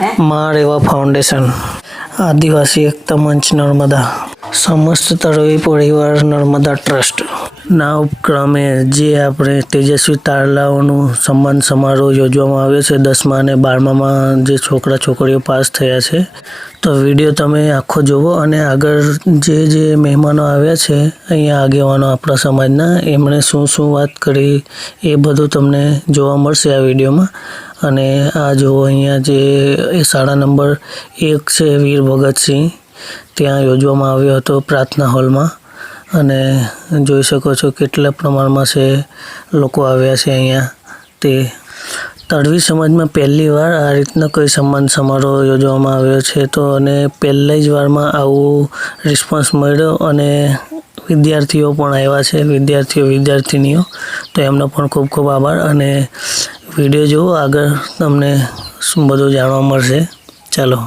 माँ रेवा फाउंडेशन, आदिवासी एकता मंच नर्मदा, समस्त तळवी परिवार नर्मदा ट्रस्ट ना उपक्रमे जे આપણે તેજસ્વી તારલાઓનું સન્માન સમારોહ યોજવામાં આવ્યો છે 10મા અને 12મામાં જે છોકરા છોકરીઓ પાસ થયા છે. તો વિડીયો તમે આખો જોવો અને આગળ જે મહેમાનો આવ્યા છે અહીંયા આગેવાનો આપણા સમાજના એમણે શું વાત કરી એ બધું તમને જોવા મળશે આ વિડીયોમાં. અને આ જોવો અહીંયા જે શાળા નંબર 1 છે વીર ભગતસિંહ ત્યાં યોજવામાં આવ્યો હતો પ્રાર્થના હોલમાં. અને જોઈ શકો છો કેટલા પ્રમાણમાં છે લોકો આવ્યા છે અહીંયા. તે તળવી સમાજમાં પહેલી વાર આ રીતના કોઈ સન્માન સમારોહ યોજવામાં આવ્યો છે. તો અને પહેલી જ વારમાં આવું રિસ્પોન્સ મળ્યો અને વિદ્યાર્થીઓ પણ આવ્યા છે, વિદ્યાર્થીનીઓ. તો એમનો પણ ખૂબ ખૂબ આભાર. અને વિડીયો જુઓ, આગળ તમને બધું જાણવા મળશે. ચાલો.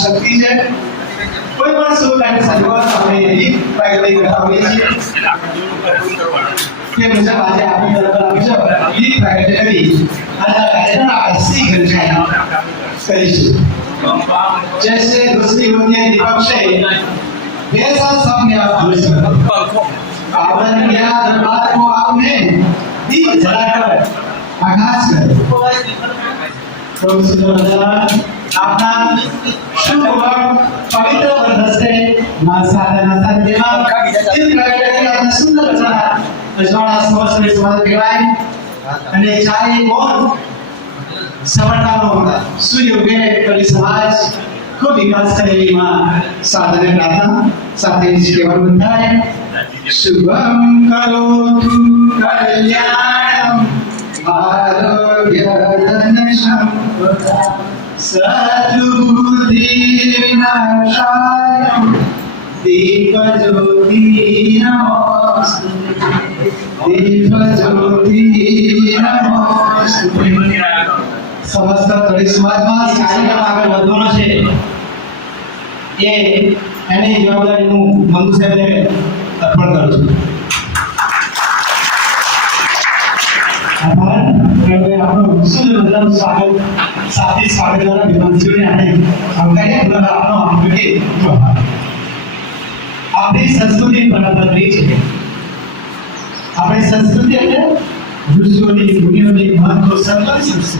शक्ति है कोई पण शुरू करने शरूआत આપણે એની પ્રગતિ કરાવીએ છીએ કે મુજબ આજે આપણી તરફ આવી છે એની પ્રગતિ કરી અને એના શીખ જાય કરીશું. जैसे दूसरी होती है दीपक से वैसा सब में आप आपने क्या बात को आपने दीप जलाकर आकाश कर तो अपना शुभ और पवित्र वर्धस्ते मां साधना सत्यमा इन प्रगति का सुंदर रचना अजवाड़ा समस्त समाज केवाय અને ચારે કોણ સફળતાનો સુયોગે કરી સમાજ ખૂબ વિકાસ કરે એમાં સાધને પ્રાર્થના સાથે જ કેવળ બંધાય શુભમ કરોતુ કલ્યાણમ આરોગ્ય ધન સંપદા सद्बुद्धि विनाशाय दीप ज्योति नमोस्तुते दीप ज्योति नमोस्तुते. समस्त तळी સમાજમાં કાર્યક્રમ આગળ વધવાનો છે એ એની જવાબદારી હું મંગુ સાહેબને અર્પણ કરું છું. આભાર. આપણું સુંદર મજાનું સ્વાગત साथी स्वागत द्वारा विद्वानों ने आने हमका ये पूरा आपनो आपके अपनी संस्कृति परंपरा रही है. अपनी संस्कृति એટલે ઋષિઓની મુનિઓની મહત્વ સર્વની સંસ્કૃતિ.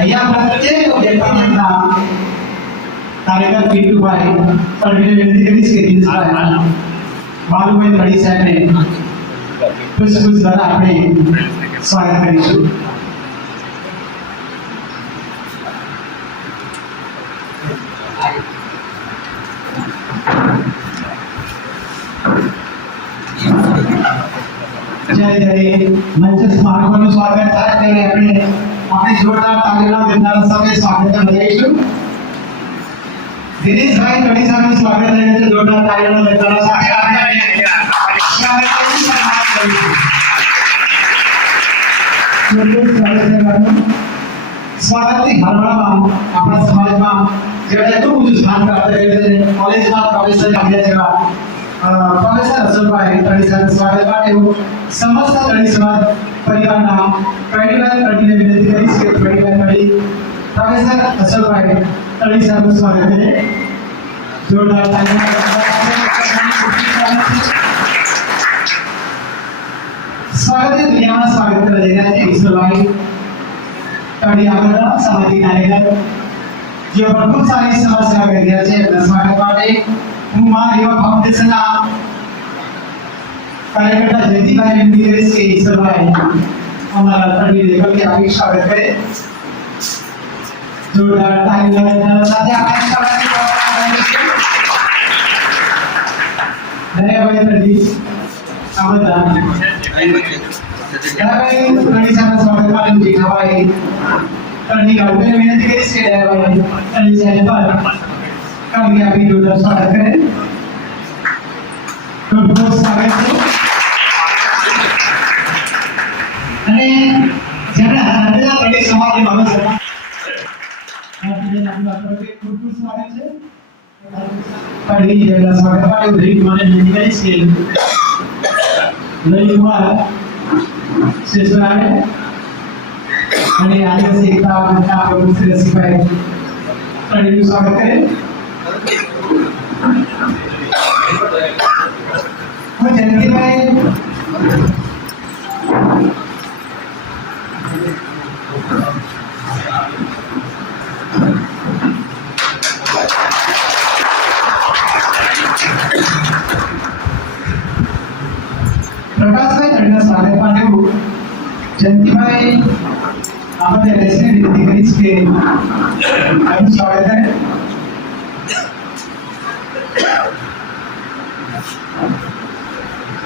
અહીંયા પ્રત્યેક વ્યક્તિના કાર્યકર પીટુભાઈ તળવીને વિનંતી કરીશ કે દિનેશભાઈ બાલુભાઈ તળી સાહેબને પુષ્પ દ્વારા આપણે સ્વાગત કરીશું. जय मंच स्मारकों में स्वागत था ત્યારે આપણે જોરદાર તાળીઓના ગણનારા સાથે સ્વાગત કરીશું. દિનેશભાઈ તળી સાહેબનું સ્વાગત કરે છે જોરદાર તાળીઓના ગણનારા સાથે આપણે સ્વાગત કરીશું. સ્વાગતની ભાવનામાં આપણા સમાજમાં જેણે ખૂબ ઊંચું સ્થાન પ્રાપ્ત કર્યું છે કોલેજમાં પ્રોફેસર આવ્યા જેવા प्रोफेसर अशोकभाई तड़ी साहब स्वागत માટે હું સમસ્ત તળી સમાજ પરિવારના પરિવાર તળીને વિનંતી કરીશ કે પરિવાર તળી પ્રોફેસર અશોકભાઈ તળી સાહેબનું સ્વાગત કરે. જોરદાર તાળીઓ. સ્વાગત દુનિયામાં સ્વાગત કરવા જઈ રહ્યા છે ઈશ્વરભાઈ તળી આગળ સામાજિક કાર્યકર જેઓ પણ ખૂબ સારી સમાજ સેવા કરી રહ્યા છે. એમના સ્વાગત માટે હું માं રેવા ફાઉન્ડેશનના કાર્યકર્તા જયદીપભાઈ વિનંતી કરીશ કે ઈશ્વરભાઈ અમારા તળવી લેવલથી આવી સ્વાગત કરે. જોરદાર તાળીઓના સાથે આપણે સ્વાગત કરીશું. દયાભાઈ તળવી આમંત્રણ દયાભાઈ તળવી સાથે સ્વાગત માટે જીખાભાઈ તળવી ગામને વિનંતી કરીશ કે દયાભાઈ તળવી સાહેબ પર कभी अभी जोरदार स्वागत करें. बहुत स्वागत है. અને જ્યારે હરદા તળી સમાજની માનવ સભા આપને નામના પ્રત્યેક ખૂબ સ્વાગત છે. તળી જેલા સ્વાગત માટે ઉદય મને વિનંતી કરીશ કે લઈ કુમાર શેષરાય आणि आदिवासी एकता मंचना प्रमुख श्री रसिकभाई तळेનું स्वागत करें હું જયંતિભાઈ પ્રકાશભાઈ તળેના સ્વાગત માટે હું જયંતિભાઈ આપણે રેસને વિનંતી કરીશ કે આપનું સ્વાગત કરે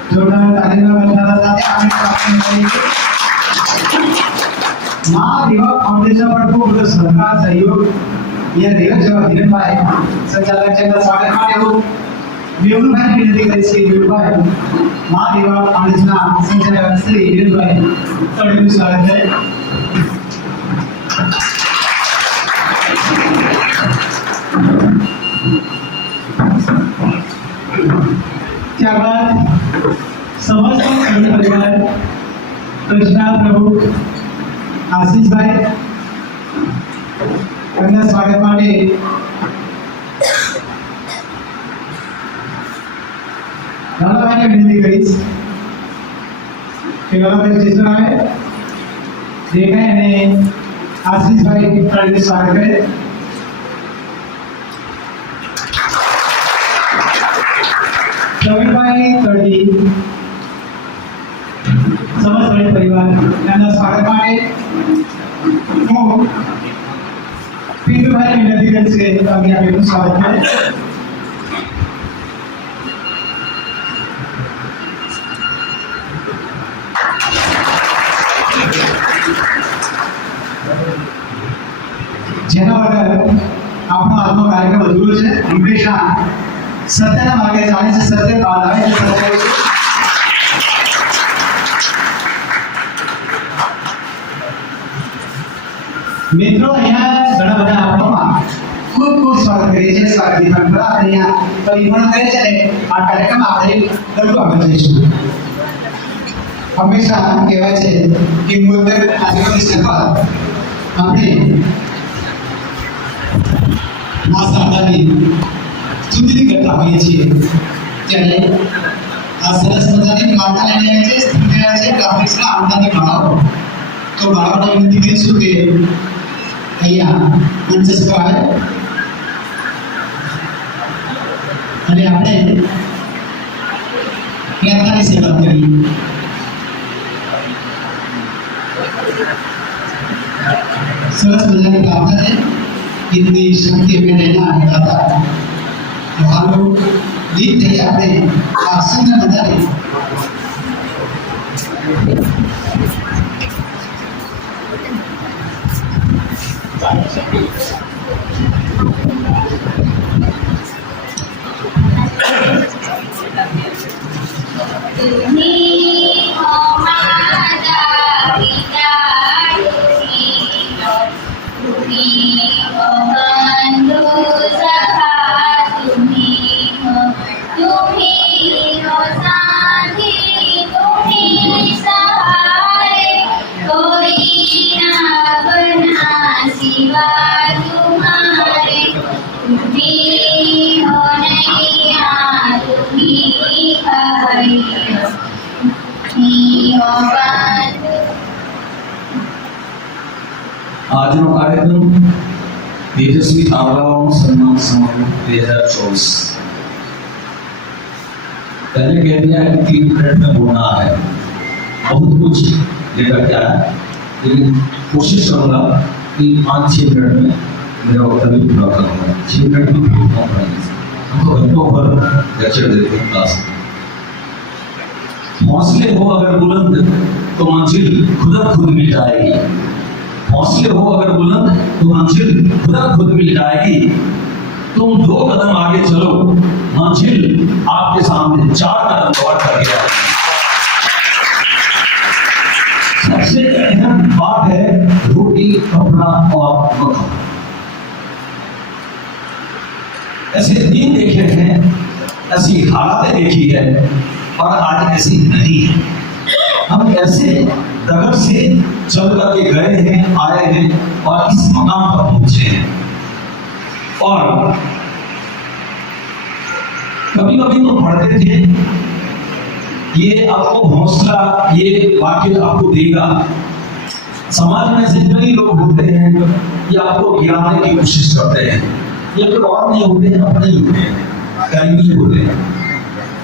જોરદાર તાલીમના બંધારા સાથે આપણે પ્રાર્થના કરીએ माँ देवा फाउंडेशन पर को બધો સરકાર સહયોગ ये देव जवाब ધીરજભાઈ સંચાલક ચેનલ સ્વાગત માટે હું મેહુલભાઈ વિનંતી કરીશ કે મેહુલભાઈ माँ देवा फाउंडेशनના સંચાલક શ્રી ધીરજભાઈ તળેનું સ્વાગત કરે ત્યારબાદ समस्त परिवार कृष्णा प्रमुख आशीष भाई एमना स्वागत माटे लालाभाई ने विनंती करीश कि लालाभाई स्टेज पर आए देखाय અને आशीष भाई तळेનું स्वागत करे प्रवीणभाई तळवी समस्त परिवार એમના સ્વાગત માટે હું પિન્ટુભાઈ વિનંતી કરીશ કે તમે આપનું સ્વાગત કરે જેના વગર આપણો આજનો કાર્યક્રમ અધૂરો છે હંમેશા સત્યના માર્ગે ચાલે છે સત્ય બહાર આવે છે સત્ય છે મિત્રો અહીંયા ઘણા બધા આપણોમાં ખૂબ ખૂબ સ્વાગત કરીએ છીએ સ્વાગતની પરંપરા આપણે અહીંયા પરિપૂર્ણ કરે છે અને આ કાર્યક્રમ આપણે વધુ આગળ જઈશું હંમેશા કહેવાય છે કે મુદ્દત આજની શરૂઆત આપણે આ સાદાની સ્તુતિ કરતા હોઈએ છીએ ત્યારે આ સરસ મજાની વાર્તા લઈને આવે છે સ્તુતિ આવે છે ગ્રાફિક્સના આવતાની બાળાઓ તો બાળાઓને વિનંતી કરીશું કે અહીંયા મંચસ્થ પર આવે અને આપણે પ્રાર્થનાની સેવા કરી સરસ મજાની પ્રાર્થના છે इतनी शक्ति में लेना आता हाल गीत थे आपने आसन में बता रहे આજનો કાર્યક્રમ તેજસ્વી તાવડાઓનું સન્માન સમારોહ 2024 पहले कह दिया कि 3 मिनट में बोलना है बहुत कुछ लेकर के आया लेकिन कोशिश करूंगा कि 5-6 मिनट में मेरा वक्तव्य पूरा करूंगा 6 मिनट में पूरा करूंगा हमको घंटों पर लेक्चर देते हैं क्लास हौसले हो अगर बुलंद तो मंजिल खुद खुद मिल जाएगी हौसले हो अगर बुलंद तो मंजिल खुद खुद मिल जाएगी तुम 2 कदम आगे चलो मंजिल आपके सामने 4 कदम बढ़ कर गया सबसे अहम बात है रोटी कपड़ा और मकान ऐसे दिन देखे हैं ऐसी हालातें देखी है और आज ऐसी नहीं है हम ऐसे दगर से चल करके गए हैं, आए हैं और इस मकाम पर पहुंचे हैं। और कभी कभी तो पढ़ते थे, ये आपको हौसला, ये वाक्य आपको देगा। समाज में ऐसे कई लोग होते हैं कि आपको गिराने की कोशिश करते हैं, ये कोई और नहीं होते हैं, अपने ही होते हैं, करीबी होते हैं।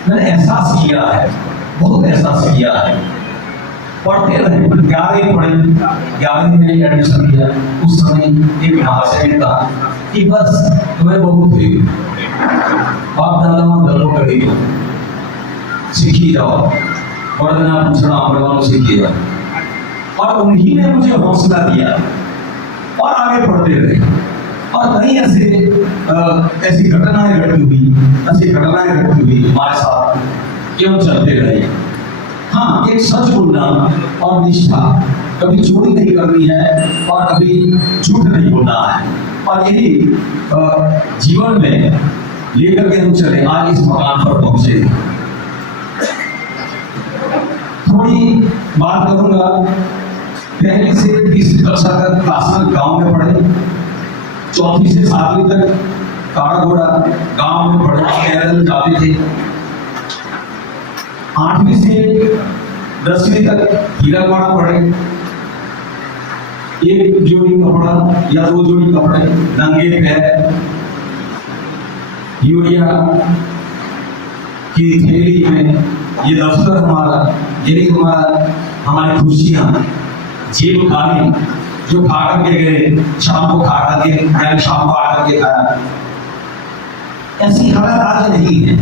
मैंने एहसास किया है, बहुत एहसास किया है। पढ़ते रहे, 11वीं पढ़े, 11वीं में एडमिशन किया। उस समय एक महाशय ने कहा कि बस तुम्हें बहुत हुई, बाप दादा दलों करी हो, सीखी जाओ, पढ़ना पूछना पढ़वाना सीखिए। और उन्हीं ने मुझे हौसला दिया और आगे पढ़ते रहे। और कई ऐसी घटनाएं घटी हुई हमारे साथ, क्यों चलते रहे। हाँ, एक सच बोलना और निष्ठा, कभी चोरी नहीं करनी है और कभी झूठ नहीं बोलना है। और यही जीवन में लेकर के हम चले, आज इस मकान पर पहुंचे। थोड़ी बात करूंगा। पहली से 30वीं कक्षा तक क्लास गांव में पढ़े, 4वीं से 7वीं तक काड़ा घोड़ा गांव में पढ़े, पैदल जाते थे। 8वीं से 10वीं तक हीरावाड़ा पढ़े, एक जोड़ी कपड़ा या 2 जोड़ी कपड़े, नंगे पैर, यूरिया की थैली में ये दफ्तर हमारा, यही हमारी खुशियां, जेब खाली, जो खा करके गए, शाम को खा करके, यानी शाम को आ करके खाया। ऐसी हालत आज नहीं है।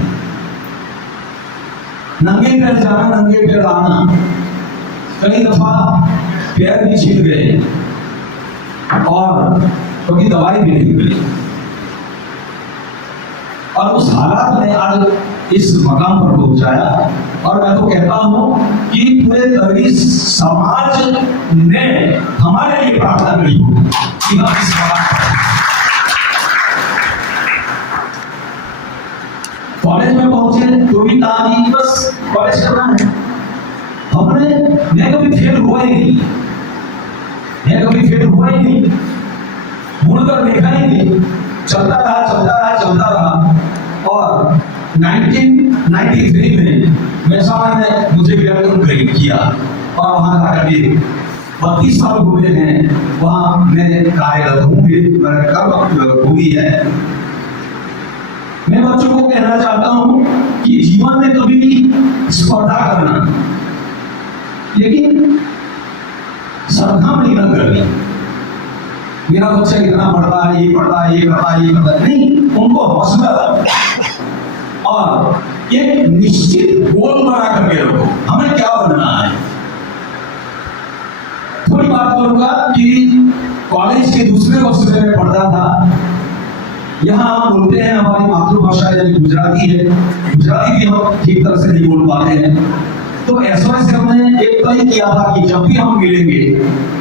नंगे पैर जाना, नंगे पैर आना, कई दफा पैर भी छिल गए और कभी दवाई भी नहीं मिली। और उस हालात ने आज इस मकाम पर पहुंचाया। और मैं तो कहता हूं कि पूरे दलित समाज ने हमारे लिए प्रार्थना करी हो कि हम इस कॉलेज में पहुंचे तो भी कहानी बस कॉलेज करना है। मैं कभी फेल हुआ ही नहीं, मुड़कर देखा ही नहीं, चलता रहा। और 1993 में मेहसाणा ने मुझे ग्रेजुएट किया और वहां जाकर भी 32 साल हुए हैं, वहां मैं कार्यरत हूँ, हुई है। मैं बच्चों को कहना चाहता हूँ कि जीवन में कभी भी स्पर्धा करना, लेकिन श्रद्धा नहीं न करनी। मेरा बच्चा इतना पढ़ता है, ये करता है, नहीं, उनको हौसला दो और एक निश्चित गोल बना करके रखो, हमें क्या बनना है। थोड़ी बात करूंगा कि कॉलेज के दूसरे वर्ष में पढ़ता था। यहाँ हम बोलते हैं, हमारी मातृभाषा यानी गुजराती है, गुजराती भी हम ठीक तरह से नहीं बोल पाते हैं। तो एसओएस हमने एक तय किया था कि जब भी हम मिलेंगे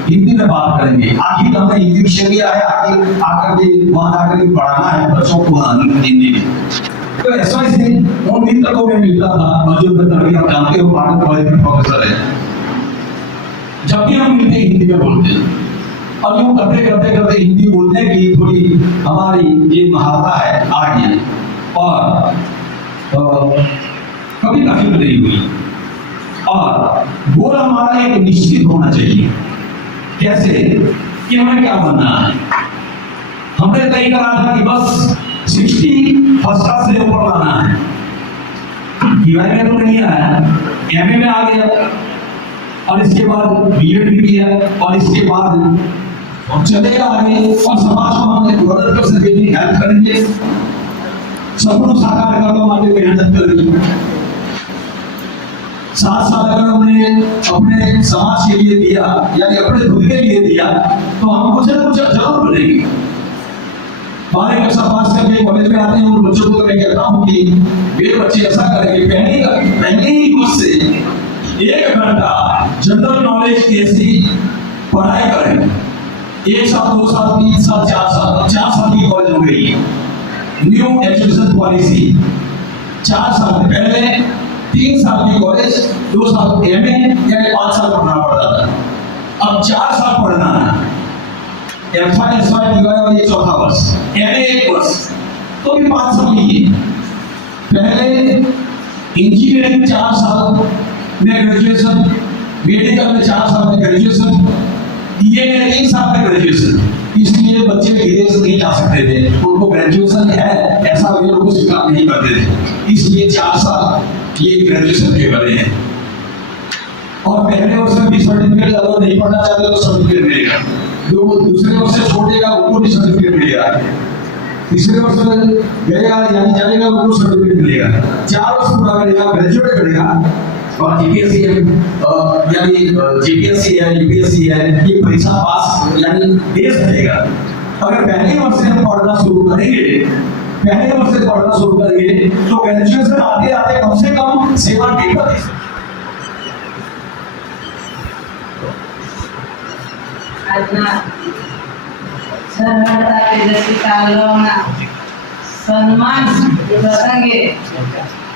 हिंदी में बात करेंगे। आखिर हमने हिंदी विषय लिया है, आकर के वहां जाकर के पढ़ाना है बच्चों को हिंदी में। तो एसओएस ने उन मित्रों में मिलता था, मौजूद आप जानते हो, पाटन कॉलेज में प्रोफेसर है। जब भी हम मिलते हिंदी में बोलते हैं और यूं करते हिंदी बोलने की थोड़ी हमारी ये महारत है आ गई। और कभी तकलीफ नहीं हुई। और गोल हमारा एक निश्चित होना चाहिए, कैसे कि हमें क्या बनना है। हमने तय करा था कि बस 60 फर्स्ट क्लास से ऊपर लाना है। यूआई में तो नहीं आया, एमए में आ गया और इसके बाद बीएड भी किया और इसके बाद चलेगा आगे और समाज को हमने मदद कर सकेंगे, हेल्प करेंगे, सबको साकार करने वाले मेहनत करेंगे। 7 साल अगर हमने अपने समाज के लिए दिया, यानी अपने खुद के लिए दिया, तो हम कुछ न कुछ जरूर मिलेंगे। 12 कक्षा पास करके कॉलेज में आते हैं, उन बच्चों को मैं कहता हूँ कि मेरे बच्चे ऐसा करेंगे, पहले ही कुछ से 1 घंटा जनरल नॉलेज की ऐसी पढ़ाई करें। 1 साल, 2 साल, 3 साल, 4 साल की कॉलेज हो गई है। न्यू एजुकेशन पॉलिसी 4 साल पहले 3 साल की कॉलेज, 2 साल एमए, यानी 5 साल पढ़ना पड़ता था। अब 4 साल पढ़ना है, FY SY TY और ये चौथा वर्ष, MA 1 वर्ष, तो भी 5 साल ही है। पहले इंजीनियरिंग 4 साल में ग्रेजुएशन, मेडिकल में 4 साल में ग्रेजुएशन, DA में 3 साल में ग्रेजुएशन, इसलिए बच्चे विदेश नहीं जा सकते थे, उनको ग्रेजुएशन है ऐसा वे लोग स्वीकार नहीं करते थे, इसलिए 4 साल ये ग्रेजुएशन के बने हैं। और पहले वर्ष में भी सर्टिफिकेट अगर नहीं पढ़ना चाहते तो सर्टिफिकेट मिलेगा, जो दूसरे वर्ष से छोड़ेगा उनको भी सर्टिफिकेट मिलेगा, तीसरे वर्ष में गएगा यानी जाएगा उनको सर्टिफिकेट मिलेगा, 4 वर्ष पूरा करेगा ग्रेजुएट करेगा और जीपीएससी यानी जीपीएससी है यूपीएससी है ये परीक्षा पास यानी दे सकेगा। अगर पहले वर्ष से हम पढ़ना शुरू करेंगे तो ग्रेजुएशन आते आते कम से कम 7 पेपर दे सकते। આજના સરહદના તેજસ્વી તારલાઓના સન્માન પ્રસંગે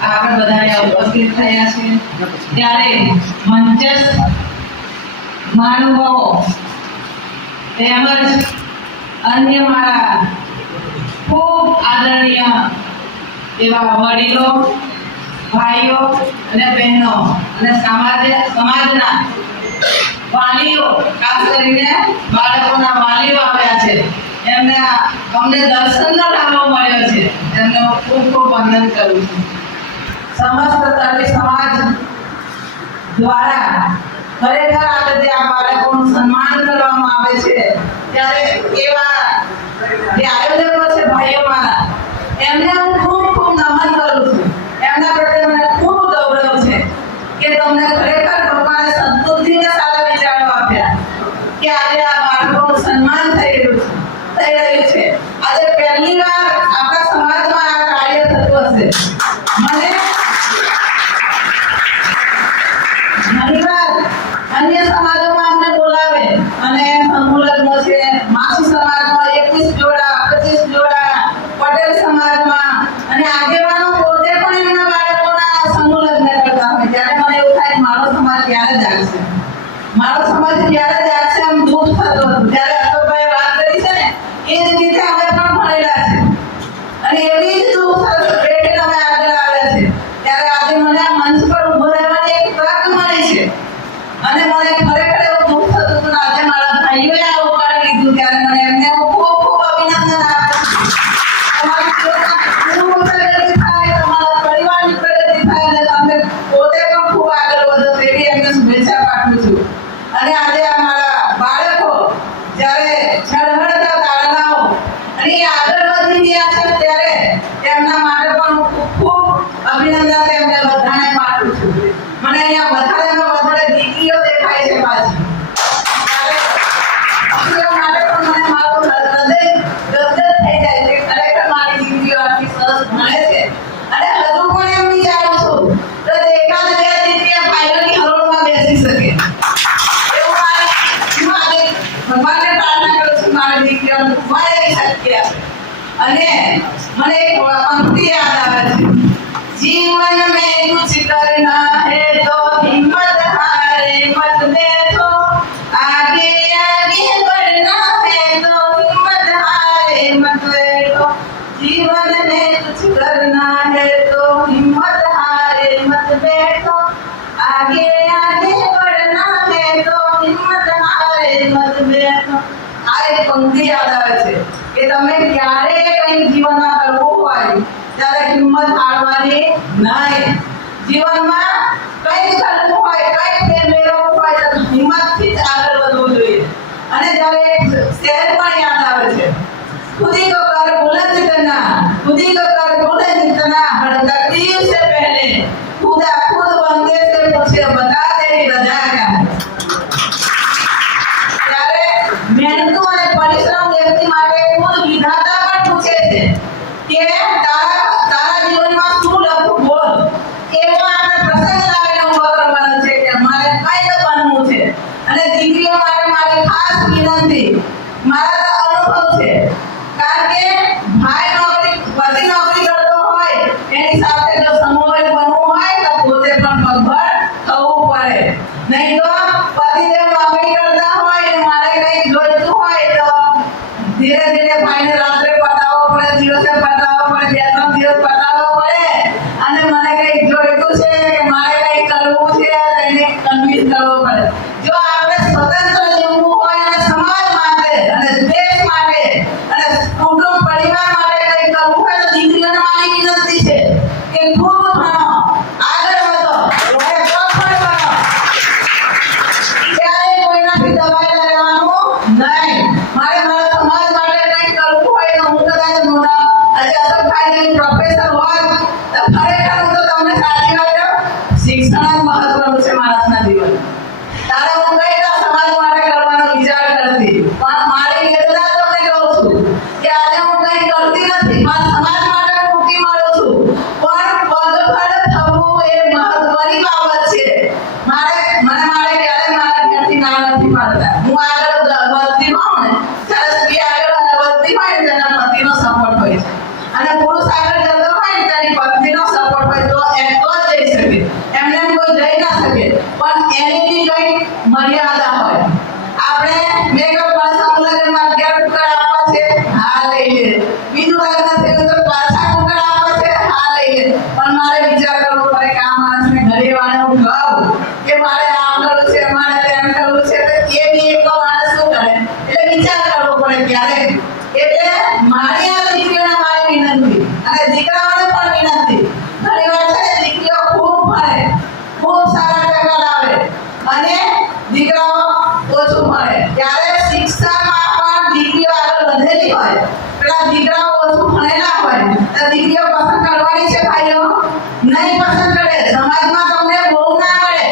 આપણે બધાએ ઉપસ્થિત થયા છે, ત્યારે મંચસ્થ મહાનુભાવો તેમજ અન્ય મારા ખૂબ આદરણીય એવા વડીલો, ભાઈઓ અને બહેનો અને સમાજના વાલીઓ, ખાસ કરીને બાળકોના વાલીઓ આવ્યા છે, એમને અમને દર્શનનો લાભ મળ્યો છે, એમને હું ખૂબ ખૂબ વંદન કરું છું। સમસ્ત તરફી સમાજ દ્વારા ખરેખર આ રીતે આ બાળકોનું સન્માન કરવામાં આવે છે, ત્યારે એવા જે આયોજકો છે ભાઈઓ મારા, એમને હું ખૂબ ખૂબ નમન કરું છું। એમના પ્રત્યે મને ખૂબ ગૌરવ છે કે તમને ખરેખર ભગવાને સદબુદ્ધિને સારા વિચારો આપ્યા કે આજે આ બાળકોનું સન્માન થઈ રહ્યું છે। આજે પહેલી વાર આપણા સમાજમાં આ કાર્ય થતું હશે। ઘણીવાર અન્ય સમાજોમાં અમને બોલાવે અને સમૂહ લગ્ન છે, માસી સમાજમાં 21 જોડા 25 જોડા, પટેલ સમાજમાં અને આગેવાનો પોતે પણ એમના બાળકોના સમૂહ લગ્ન કરતા હોય, ત્યારે મને એવું થાય મારો સમાજ ક્યારે જાગશે, મારો સમાજ ક્યારે જાગશે, આમ દુઃખ થતું હતું। ત્યારે અશોકભાઈ વાત કરી છે ને એ જ રીતે અમે પણ ભણેલા છે અને એવી જ દુઃખ પેટે અમે આગળ આવ્યા છે, ત્યારે આજે મને આ મંચ પર ઊભો રહેવાની એક તક મળી છે અને મને ખરેખર એવું દુઃખ થતું હતું। આજે મારા ભાઈઓએ આ ઉપાડી લીધું, ત્યારે મને એમને હું ખૂબ ખૂબ અભિનંદન આપું છું। તમારી જીવનમાં પ્રગતિ થાય, તમારા પરિવારની પ્રગતિ થાય અને તમે પોતે પણ ખૂબ આગળ વધો તેવી એમને શુભેચ્છા પાઠવું છું। અને આજે આ મારા બાળકો જ્યારે ઝળહળતા તારલાઓ અને આગળ વધી રહ્યા છે, ત્યારે તેમના માટે પણ હું ખૂબ અભિનંદન તેમને બધાને પાઠવું છું। મને અહીંયા વધારેમાં વધારે દીકરીઓ દેખાય છે પાછી, દીકરીઓ માટે પણ મને મારું હૃદય ગદગદ થઈ જાય છે। ખરેખર મારી દીકરીઓ આટલી સરસ ભણે છે અને હજુ પણ એમ વિચારું છું તો એકાદ બે દીકરીઓ ભાઈઓની હરોળમાં બેસી શકે, એવું હું આજે ભગવાનને પ્રાર્થના કરું છું મારી દીકરીઓને મળે એવી શક્તિ આપે। અને મને એક પંક્તિ યાદ આવે છે, जीवन में कुछ करना है तो हिम्मत हारे मत बैठो, आगे आगे बढ़ना है तो हिम्मत हारे मत बैठो, जीवन में कुछ करना है तो हिम्मत हारे मत बैठो, आगे आगे बढ़ना है तो हिम्मत हारे मत बैठो। આ એક પંક્તિ યાદ આવે છે કે તમે ક્યારે કંઈ જીવનમાં કરવું હોય ત્યારે હિંમત હારવાની નહીં। જીવનમાં કંઈ કરવું હોય, કંઈ મેળવવું હોય તો હિંમતથી જ આગળ વધવું જોઈએ। અને જ્યારે એક શેર પણ યાદ આવે છે, खुदी को कर बुलंद इतना, खुदी को कर बुलंद इतना, हर तकदीर से पहले खुदा खुद बंदे से पूछे बता तेरी रजा क्या है। ત્યારે મહેનતુ અને પરિશ્રમ વ્યક્તિ માટે ખુદ વિધાતા પણ પૂછે છે કે તારા જીવનમાં શું લખું બોલ। એવો આપણે પ્રસંગ લાવીને ઉભો કરવાનો છે કે મારે કઈ બનવું છે। અને દીકરીઓ માટે મારી ખાસ વિનંતી, મારા તો અનુભવ છે, કારણ કે ભાઈ પતિ નોકરી કરતો હોય એની સાથે જો સમોવન બનવું હોય તો પોતે પણ પગભર થવું પડે, નહીં તો પતિદેવ નોકરી કરતા હોય તો દીકરીઓ પસંદ કરવાની છે ભાઈઓ, નહીં પસંદ કરે સમાજમાં તમને બહુ ના મળે,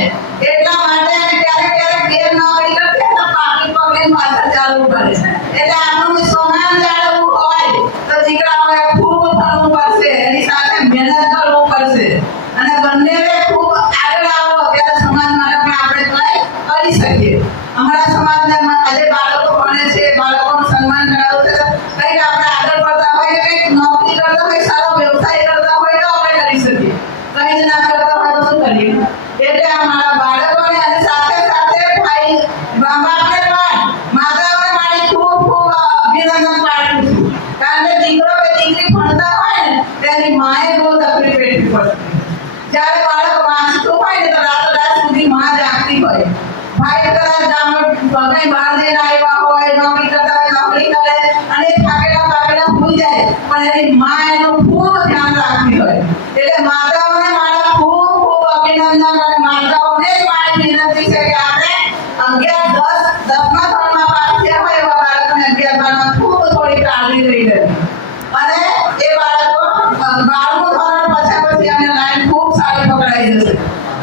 એટલા માટે અમે ક્યારેક ઘેર નોકરી કરતી તો પાકી પકડીને પાછળ ચાલવું પડે. એટલે આપણું સમાન જાળવવું હોય તો દીકરાઓએ ખૂબ ભણવું પડશે, એની સાથે મહેનત કરવું પડશે અને બંનેને ખૂબ આગળ આવો ત્યારે સમાજ માટે પણ આપણે કંઈ કરી શકીએ. અમારા સમાજના આજે બાળકો ભણે છે, બાળકોનું સન્માન કરાવવું છે, કંઈક આપણે આગળ પડતા હોય, કંઈક નોકરી કરતા હોય, સારો વ્યવસાય કરતા હોય તો આપણે કરી શકીએ. કંઈ જ ના કરતા હોય તો શું કરીએ? એટલે આ મારા બાળકોને અને સાથે સાથે ભાઈ બાપાને પણ માતાઓને મારી ખૂબ અભિનંદન પાઠવું છું. કારણ કે દીકરો કે દીકરી ભણતા હોય ને તેની માએ બહુ તકલીફ વેઠવી પડે. જ્યારે બાળક વાંચતું હોય ને તો રાત સુધી માં જાગતી હોય. ભાઈ કદાચ કઈ બહાર જઈને આવ્યા હોય, નોકરી કરતા હોય, નોકરી કરે અને થાકેલા પાકેલા ભૂલી જાય, પણ એની માં એનું ખૂબ ધ્યાન રાખતી હોય. એટલે માતાઓને મારા ખૂબ અભિનંદન અને માતાઓને મારી વિનંતી છે કે આપણે 11, 10, 10મા ધોરણમાં પાસ થયા હોય એવા બાળકોને 11, 12માં ખૂબ થોડી કાળજી લઈ લેવી અને એ બાળકો 12મું ધોરણ પછી એમને લાઈન ખૂબ સારી પકડાઈ જશે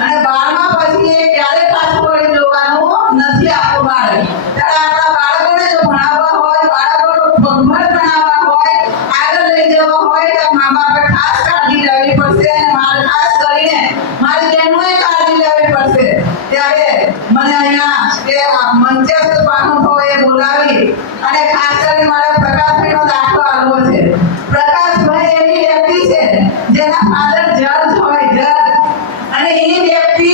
અને 12મા પછી એ ક્યારે પાછું વળી જોવાનું નથી આપણું બાળક. ત્યારે આપણા બાળકોને જો ભણાવવા હોય, બાળકોનું પગભર બનાવવા હોય, આગળ લઈ જવા હોય તો મા બાપે ખાસ કાળજી લેવી પડશે અને ખાસ કરીને મારી બહેનોએ કાળજી લેવી પડશે. ત્યારે મને અહીંયા કે મંચસ્થ મહાનુભાવોએ બોલાવી અને ખાસ કરીને મારા પ્રકાશભાઈનો દાખલો આપવો છે. પ્રકાશભાઈ એવી વ્યક્તિ છે જેના ફાધર જજ હોય, જજ, અને એ વ્યક્તિ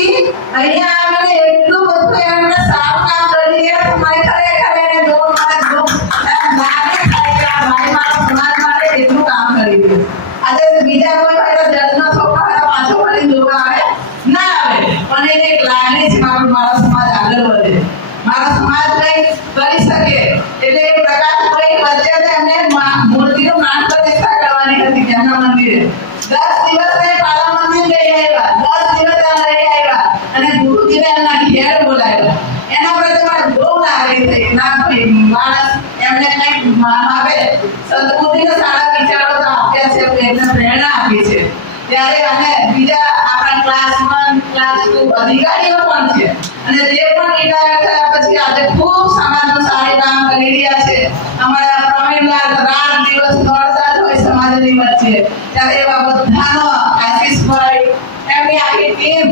અહીંયા આવીને એટલું બધું એમને સારું કામ કરી રહ્યા છે, મને ખરેખર એને જોવું મને દુઃખ લાગે થાય કે આ ભાઈ મારા સમાજ માટે કેટલું કામ કરી રહ્યું. આજે બીજા કોઈ હોય તો જજનો છોકરો હોય તો પાછો ફરી જોવા આવે ના આવે, પણ એને એક લાગણી છે મારો સમાજ આગળ વધે, મારો સમાજ કંઈ કરી શકે. એટલે એ પ્રકાશભાઈ વચ્ચે એમને મૂર્તિનું પ્રાણ પ્રતિષ્ઠા કરવાની હતી તેમના મંદિરે. 10 દિવસ એ પાલા મંદિર લઈ આવ્યા, 10 દિવસ ત્યાં લઈ આવ્યા અને ગુરુજીને એમના ઘેર બોલાવ્યા. એના પ્રત્યે મને બહુ લાગણી થઈ. ના ભાઈ માણસ એમને કંઈક માગે, સદબુદ્ધિને સારા વિચારો તો આપ્યા છે, એમને પ્રેરણા આપી છે. ત્યારે અને બીજા આપણા ક્લાસ 1, ક્લાસ 2 અધિકારીઓ પણ છે અને તે પણ રિટાયર થયા પછી આજે ખૂબ સમાજનું સારું કામ કરી રહ્યા છે. અમારા પ્રવીણલાલ રાત દિવસ દોડતા જ હોય સમાજની વચ્ચે. ત્યારે એવા બધાનો આશીષભાઈ, એમની આખી ટીમ,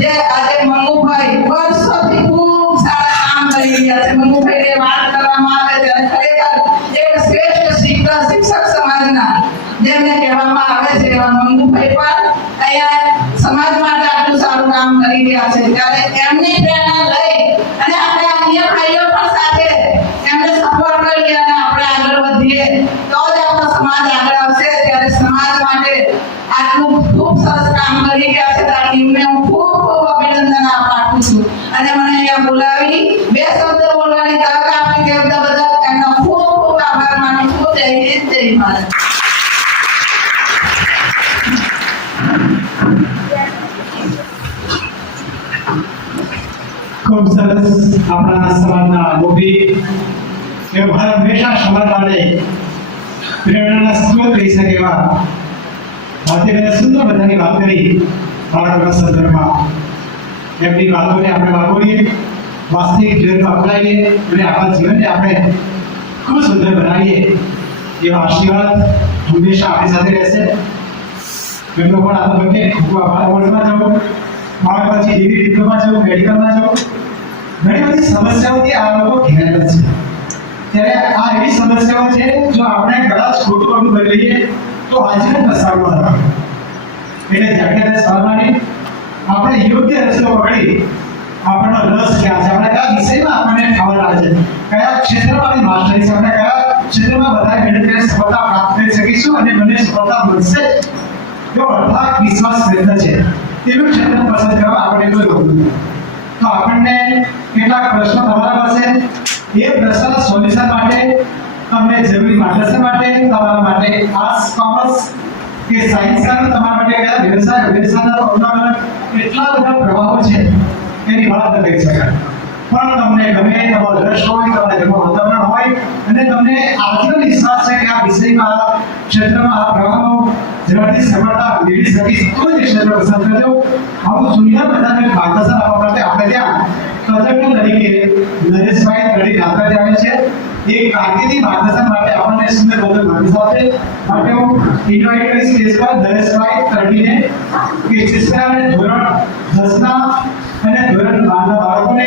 જે આજે મંગુભાઈ વર્ષોથી ખૂબ સારા કામ કરી રહ્યા છે. મંગુભાઈને વાત કરવામાં આવે ત્યારે ખરેખર એક શ્રેષ્ઠ શિક્ષક સમાજના જેમને કહેવામાં આવે છે એવા મંગુભાઈ પણ અહીંયા સમાજ માટે આટલું સારું કામ કરી રહ્યા છે. ત્યારે એમની પ્રેરણા લઈ અને આપણે અન્ય ભાઈઓ પણ સાથે એમને સપોર્ટ કરીએ અને આપણે આગળ વધીએ તો જ આપણો સમાજ આગળ આવશે. ત્યારે સમાજ માટે આટલું ખૂબ સરસ કામ કરી રહ્યા છે. આ ટીમને હું ખૂબ અભિનંદન આપું છું અને મને અહીંયા બોલાવી 2 શબ્દ બોલવાની તક આપી તે બદલ એમનો ખૂબ આભાર માનું છું. જય હિન્દ, જય ભારત. ખૂબ સરસ. આપણા સમાજના મોભી વ્યવહાર હંમેશા સમાજ માટે પ્રેરણાના સ્ત્રોત રહી શકે એવા ભારતીય સુંદર બધાની વાત કરી બાળકોના સંદર્ભમાં. એમની વાતોને આપણે વાપરીએ, વાસ્તવિક જીવનમાં અપનાવીએ અને આપણા જીવનને આપણે ખૂબ સુંદર બનાવીએ એવા આશીર્વાદ હંમેશા આપણી સાથે રહેશે. એમનો પણ આ તબક્કે ખૂબ આભાર. વર્ષમાં જવું, બાળક પછી ડિગ્રી ડિપ્લોમા જવું, મેડિકલમાં જવું, ઘણી બધી સમસ્યાઓથી આ લોકો ઘેરાયેલા છે. ત્યારે આ એવી સમસ્યાઓ છે જો આપણે કદાચ ખોટું પગલું ભરી લઈએ તો આજીવન પસ્તાવો થશે. એટલે જાગ્રત સ્વરવાની આપણે યોગ્ય રસ્તો પકડી આપણો રસ ક્યાં છે, આપણે કયા વિષયમાં આપણને ખબર આવે છે, કયા ક્ષેત્રમાં આપણી માસ્ટરી છે, આપણે કયા ક્ષેત્રમાં વધારે મહેનત કરીને સફળતા પ્રાપ્ત કરી શકીશું અને મને સફળતા મળશે એવો અર્થાત વિશ્વાસ પ્રયત્ન છે. તેવું ક્ષેત્ર પસંદ કરવા આપણે કોઈ રોકવું નથી. તો આપણને કેટલાક પ્રશ્નો તમારા પાસે, એ પ્રશ્નના સોલ્યુશન માટે તમને જરૂરી માર્ગદર્શન માટે તમારા માટે આર્ટ્સ, કોમર્સ કે સાયન્સ કા તમારા માટે કયા વ્યવસાયના અલગ કેટલા બધા પ્રવાહો છે એની વાત ન કરી શકાય. પણ તમને ગમે તમારો રસ હોય, તમારા ઘરમાં વાતાવરણ હોય હોય અને તમને આજીવન વિશ્વાસ છે કે આ વિષયમાં આ ક્ષેત્રમાં આ પ્રવાહનો ઝડપથી સફળતા મેળવી શકીશ તો જ ક્ષેત્ર પસંદ કરજો. આવું સુવિધા બધાને માર્ગદર્શન આપવા માટે આપણે ત્યાં કન્સલ્ટન્ટ તરીકે નરેશભાઈ તડી દાતા આવે છે. એક કારકિર્દી માર્ગદર્શન માટે આપણને સુંદર બધું મારી સાથે માટે હું ઇન્વાઇટ કરીશ સ્ટેજ પર નરેશભાઈ તડીને કે શિક્ષણ ધોરણ 10 ના અને ધોરણ 12 ના બાળકોને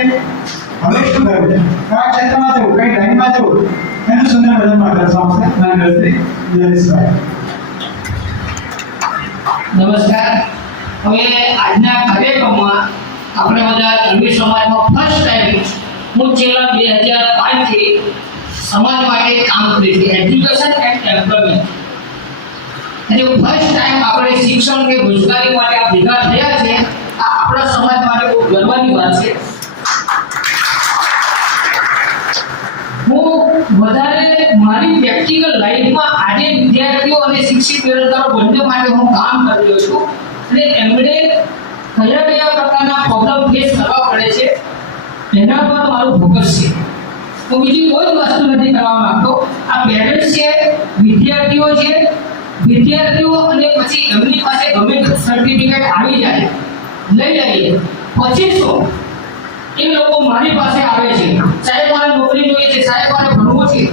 હવે શું કરવું છે, કયા ક્ષેત્રમાં જવું, કઈ લાઈનમાં જવું, એનું સુંદર બધું માર્ગદર્શન આપશે નરેશભાઈ. નમસ્કાર. હવે આજના કાર્યક્રમમાં આપણે બધા તન્વી સમાજમાં ફર્સ્ટ ટાઈમ હું છેલ્લા 2005 થી સમાજ માટે કામ કરું છું, એજ્યુકેશન એન્ડ એમ્પ્લોયમેન્ટ. અને ફર્સ્ટ ટાઈમ આપણે શિક્ષણ કે રોજગારી માટે આ ભેગા થયા છે. આ આપણા સમાજ માટે બહુ ગર્વની વાત છે. હું વધારે મારી પ્રેક્ટિકલ લાઈફમાં આજે વિદ્યાર્થીઓ અને શિક્ષિત બેરોજગારો બંને માટે હું કામ કરી રહ્યો છું અને એમણે કયા પ્રકારના પ્રોબ્લેમ ફેસ કરવા પડે છે એના પર મારું ફોકસ છે. હું બીજી કોઈ જ વસ્તુ નથી કરવા માંગતો. આ પેરેન્ટ્સ છે, વિદ્યાર્થીઓ છે, વિદ્યાર્થીઓ અને પછી એમની પાસે ગમે સર્ટિફિકેટ આવી જાય લઈ લઈએ પછી શું એ લોકો મારી પાસે આવે છે, સાહેબ મારે નોકરી જોઈએ છે, સાહેબ મારે ભણવું છે.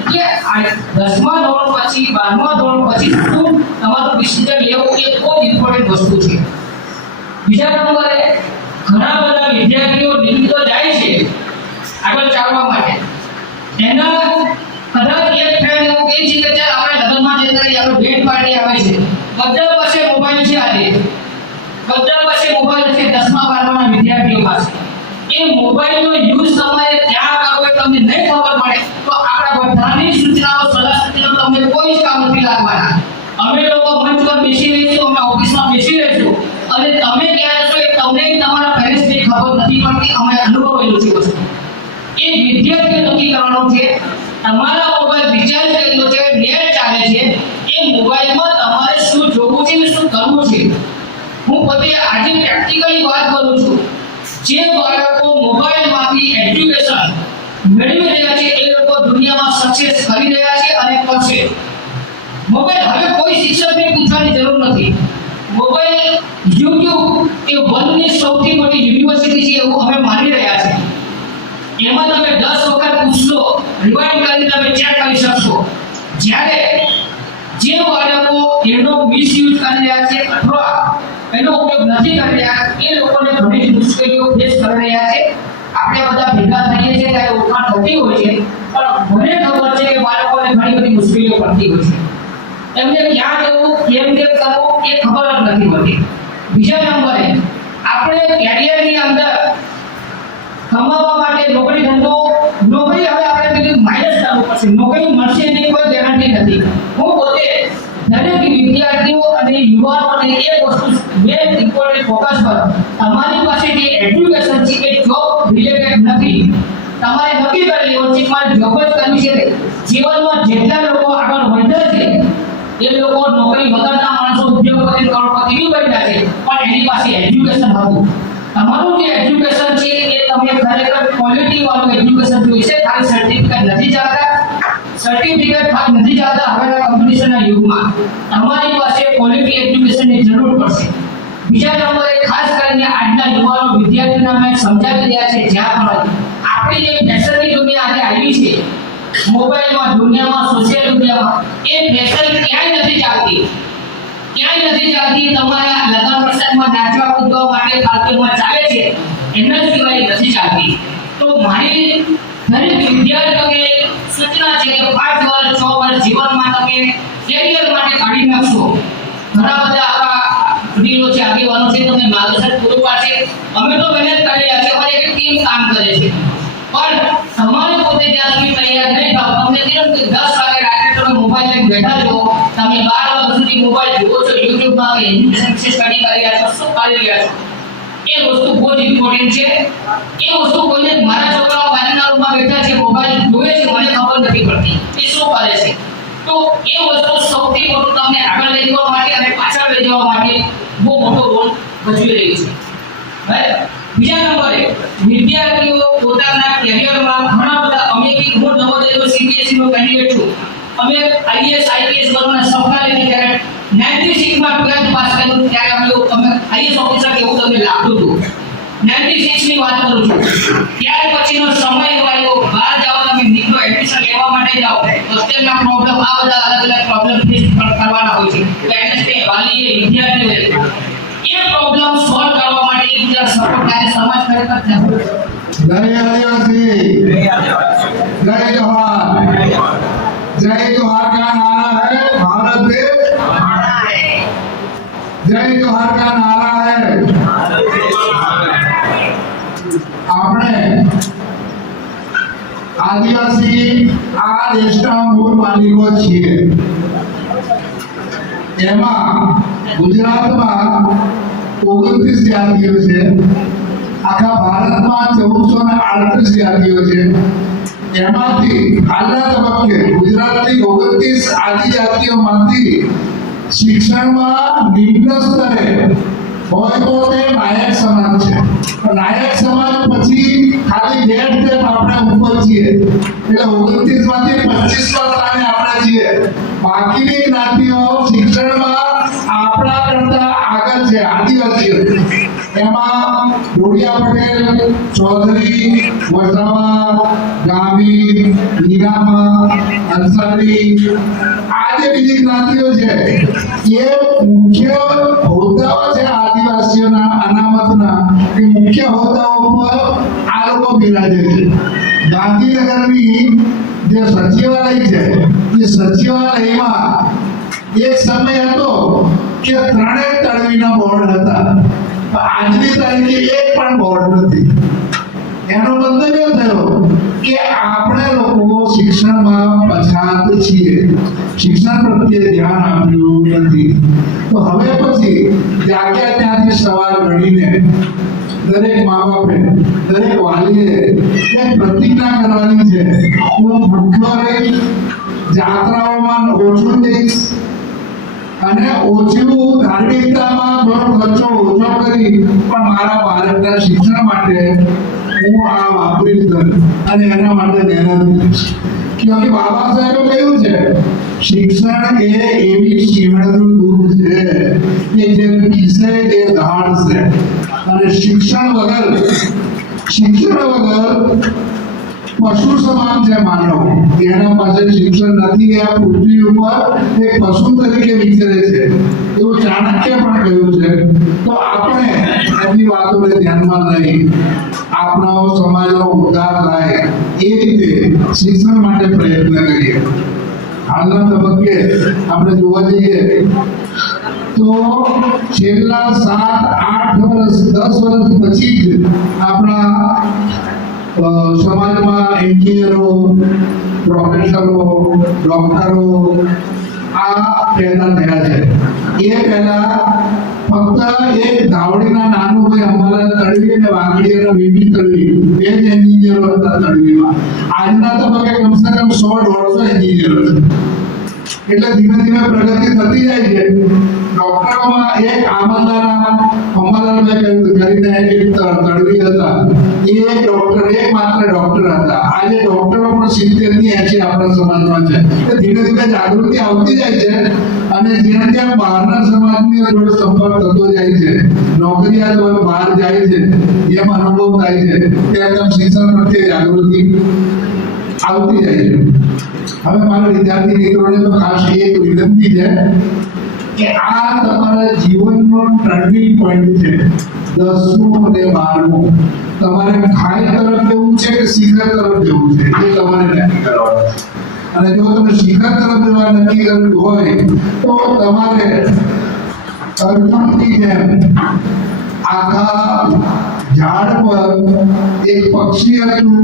એટલે 10મા ધોરણ પછી 12મા ધોરણ પછી શું તમારું ડિસિઝન લેવું એ બહુ ઇમ્પોર્ટન્ટ વસ્તુ છે. બીજા નંબરે ઘણા બધા વિદ્યાર્થીઓ દિલ્હી તો જાય છે આગળ ચાલવા માટે. એના કદાચ એક ફ્રેન્ડ એવું કહે છે કે ચાલ આપણે લગ્નમાં જતા રહીએ, આપણે ભેટ પાર્ટી આવે છે, બધા પાસે મોબાઈલ છે. આજે બધા પાસે મોબાઈલ છે 10મા 12માના વિદ્યાર્થીઓ પાસે. એ મોબાઈલનો યુઝ તમારે ક્યાં કરવો એ તમને નહીં ખબર પડે તો આપણા બધાની સૂચનાઓ સલાહ સૂચનાઓ તમને કોઈ જ કામ નથી લાગવાના. અમે લોકો મંચ પર બેસી રહીશું, અમે ઓફિસમાં બેસી રહીશું અને તમે ક્યાં છો એ તમને તમારા પેરેન્ટ્સને ખબર નથી પડતી. અમે અનુભવેલું છે વસ્તુ. એ વિદ્યાર્થીઓ નક્કી કરવાનું છે. તમારા મોબાઈલ રિચાર્જ કરેલો છે, નેટ ચાલે છે, એ મોબાઈલમાં તમારે શું જોવું છે અને શું કરવું છે. હું પોતે આજે પ્રેક્ટિકલી વાત કરું છું. જે બાળકો મોબાઈલમાંથી એજ્યુકેશન મેળવી રહ્યા છે એ લોકો દુનિયામાં સક્સેસ કરી રહ્યા છે અને કરશે. મોબાઈલ હવે કોઈ શિક્ષકને પૂછવાની જરૂર નથી. મોબાઈલ યુટ્યુબ એ વર્લ્ડની સૌથી મોટી યુનિવર્સિટી છે એવું અમે માની રહ્યા છે. એમાં તમે 10 વખત પૂછશો, રિવાઇન્ડ કરીને તમે ચેક કરી શકશો. જ્યારે જે બાળકો એનો મિસયુઝ કરી રહ્યા છે અથવા એનો ઉપયોગ નથી કરી રહ્યા એ લોકોને ઘણી મુશ્કેલીઓ ફેસ કરી રહ્યા છે. આપણે બધા ભેગા થઈએ છીએ ત્યારે ઓળખાણ થતી હોય છે, પણ મને ખબર છે કે બાળકોને ઘણી બધી મુશ્કેલીઓ પડતી હોય છે. એમને ક્યાં જવું, કેમ કરવું એ ખબર જ નથી હોતી. બીજા નંબરે આપણે કેરિયરની અંદર કમાવા માટે નોકરી ધંધો, નોકરી હવે આપણે કીધું માઇનસ કરવું પડશે. નોકરી મળશે એની કોઈ ગેરંટી નથી. હું પોતે દરેક વિદ્યાર્થીઓ અને યુવાનોને એક વસ્તુ મેં ઇમ્પોર્ટન્ટ ફોકસ પર તમારી પાસે જે એજ્યુકેશન છે એ જોબ રિલેટેડ નથી. તમારે નક્કી કરી લેવું છે મારે જોબ જ કરવી છે. જીવનમાં જેટલા લોકો આગળ વધ્યા છે એ લોકો નોકરી વગરના માણસો ઉદ્યોગપતિ કરોડપતિ બી બન્યા છે પણ એની પાસે એજ્યુકેશન હતું. તમારું જે એજ્યુકેશન છે એ તમે ખરેખર ક્વોલિટી વાળું એજ્યુકેશન જોઈશે. ખાલી સર્ટિફિકેટ નથી ચાલતા. સર્ટિફિકેટ ખાલી નથી ચાલતા હવેના કોમ્પિટિશનના યુગમાં. તમારી પાસે ક્વોલિટી એજ્યુકેશનની જરૂર પડશે. બીજા નંબરે ખાસ કરીને આજના યુવાનો વિદ્યાર્થીઓને અમે સમજાવી રહ્યા છે જ્યાં પણ આપણી જે ફેશનની દુનિયા આજે આવી છે મોબાઈલમાં, દુનિયામાં, સોશિયલ મીડિયામાં, એ ફેશન ક્યાંય નથી ચાલતી. ક્યાંય નથી ચાલતી. તમારા લગ્ન પ્રસંગમાં નાચવા કૂદવા માટે ફાલતુમાં ચાલે છે, એના સિવાય નથી ચાલતી. તો મારી દરેક વિદ્યાર્થીઓને સૂચના છે કે 5 વર્ષ 6 વર્ષ જીવનમાં તમે કેરિયર માટે કાઢી નાખશો. ઘણા બધા આપણા વડીલો છે, આગેવાનો છે, તમે માર્ગદર્શન પૂરું પાડશે. અમે તો મહેનત કરી રહ્યા છીએ, અમારી એક ટીમ કામ કરે છે. પણ તમારે પોતે જ્યાં સુધી તૈયાર નહીં થાવ, તમને કેમ કે 10 વાગે રાત્રે તમે મોબાઈલ લઈને બેઠા છો, તમે 12 વાગ્યા સુધી મોબાઈલ જુઓ છો, યુટ્યુબમાં કે એજ્યુકેશન વિશે સ્ટડી કરી રહ્યા છો, શું કરી રહ્યા છો, એ વસ્તુ બહુ જ ઇમ્પોર્ટન્ટ છે. એ વસ્તુ કોઈને મારા છોકરાઓ બાજુના રૂમમાં બેઠા છે, મોબાઈલ જોવે છે, મને ખબર નથી પડતી એ શું કરે છે. તો એ વસ્તુ સૌથી મોટું તમને આગળ લઈ જવા માટે અને પાછળ લઈ જવા માટે બહુ મોટો રોલ ભજવી રહી છે. રાઈટ. બીજા નંબરે વિદ્યાર્થીઓ પોતાના કેરિયરમાં ઘણા બધા અમે બી હું નવોદય ગ્રેજ્યુએટ છું. અમે IAS IPS બનવાના સપના લઈને જ્યારે 96 માં 12th પાસ કર્યું ત્યારે અમે IAS ઓફિસર એવું તમને લાગતું હતું. 96 ની વાત કરું છું. ત્યાર પછીનો સમય એવો આવ્યો, બહાર જાઓ તમે નીકળો એડમિશન લેવા માટે જાઓ, હોસ્ટેલના પ્રોબ્લેમ, આ બધા અલગ અલગ પ્રોબ્લેમ ફેસ કરવાના હોય છે. પેરેન્ટ્સને, વાલીએ, વિદ્યાર્થીઓએ એ પ્રોબ્લેમ સોલ્વ કરવા માટે એકબીજા સપોર્ટ કરે, સમાજ ખરેખર જરૂર છે. જય આદિવાસી, જય જોહાર. जय जोहार का नारा है भारत देश हमारा है. जय जोहार का नारा है. આપણે આદિવાસી આ દેશના મૂળ માલિકો છીએ. એમાં ગુજરાતમાં 29 જાતિઓ છે, આખા ભારતમાં 1438 જાતિઓ છે. એમાંથી હાલના તબક્કે ગુજરાતની 29 આદિજાતિઓમાંથી શિક્ષણમાં નિમ્ન સ્તરે હોય તો તે નાયક સમાજ છે. નાયક સમાજ પછી ખાલી 2 સ્ટેપ આપણે ઉપર છીએ, એટલે 29 માંથી 25 સ્થાને આપણે છીએ. બાકીની જ્ઞાતિઓ શિક્ષણમાં આપણા કરતા આગળ છે. આદિવાસીઓ એમાં ડોડિયા પટેલ, ચૌધરી, વસાવા, ગામી, નીરામા, અંસારી, આ જે બીજી જ્ઞાતિઓ છે એ મુખ્ય હોદ્દાઓ છે આદિવાસીઓના અનામતના. એ મુખ્ય હોદ્દાઓ પર આ લોકો બિરાજે છે. ગાંધીનગરની જે સચિવાલય છે એ સચિવાલયમાં એક સમય હતો કે 3 તળવીના બોર્ડ હતા. આજની તારીખે એક પણ બોર્ડ નથી. એનો મતલબ એ થયો કે આપણે લોકો શિક્ષણમાં પછાત છીએ, શિક્ષણ પ્રત્યે ધ્યાન આપ્યું નથી. તો હવે પછી જાગ્યા ત્યાંથી સવાલ ગણીને દરેક મા બાપે, દરેક વાલીએ એક પ્રતિજ્ઞા કરવાની છે. હું ભૂખ્યો રહીશ, જાત્રાઓમાં ઓછું જઈશ અને ઓછું ધાર્મિકતામાં થોડો ખર્ચો ઓછો કરી પણ મારા બાળકના શિક્ષણ માટે હું આ વાપરીશ અને એના માટે મહેનત કરીશ. ક્યોંકि બાબા સાહેબે કહ્યું છે શિક્ષણ એ એવી શિવણનું દૂધ છે કે જે પીસે એ ધાડશે. અને શિક્ષણ વગર પશુ સમાન છે માનવ. એના પાસે શિક્ષણ નથી, આ પૃથ્વી ઉપર એક પશુ તરીકે વિચરે છે, એવું ચાણક્ય પણ કહ્યું છે. તો આપણે એની વાતોને ધ્યાનમાં લઈ આપણો સમાજનો ઉદ્ધાર થાય એ રીતે શિક્ષણ માટે પ્રયત્ન કરીએ. હાલના તબક્કે આપણે જોવા જઈએ તો છેલ્લા 7-8 વર્ષ 10 વર્ષ પછી જ આપણા સમાજમાં એન્જિનિયરો, પ્રોફેસરો, ડોક્ટરો આ પેદા થયા છે. એ પહેલા ફક્ત એક ધાવડીના નાનું ભાઈ અંબાલાલ તડવી અને વાઘડી અને વીવી તડવી બે જ એન્જિનિયરો હતા તડવીમાં. આજના તબક્કે કમસે કમ 100-150 એન્જિનિયરો છે. એટલે ધીમે ધીમે પ્રગતિ થતી જાય છે. ડોક્ટરોમાં એક આમદારામ અંબાલાલભાઈ કરીને એક તડવી હતા. એ એક ડોક્ટર, એક માત્ર ડોક્ટર હતા. આજે ડોક્ટરો પણ 70-80 આપણા સમાજમાં છે. એટલે ધીમે ધીમે જાગૃતિ આવતી જાય છે અને જેમ જેમ બહારના સમાજની જોડે સંપર્ક થતો જાય છે, નોકરિયાત વર્ગ બહાર જાય છે, એમ અનુભવ થાય છે તેમ તેમ શિક્ષણ પ્રત્યે જાગૃતિ આવતી જાય છે. હવે મારા વિદ્યાર્થી મિત્રોને તો ખાસ એક વિનંતી છે કે આ તમારા જીવનનો ટર્નિંગ પોઈન્ટ છે, 10મું અને 12મું. તમારે ખાઈ તરફ જવું છે કે શિખર તરફ જવું છે એ તમારે નક્કી કરવાનું. અને જો તમે શિખર તરફ જવા નક્કી કર્યું હોય તો તમારે અર્જુનની જેમ આખા ઝાડ પર એક પક્ષી હતું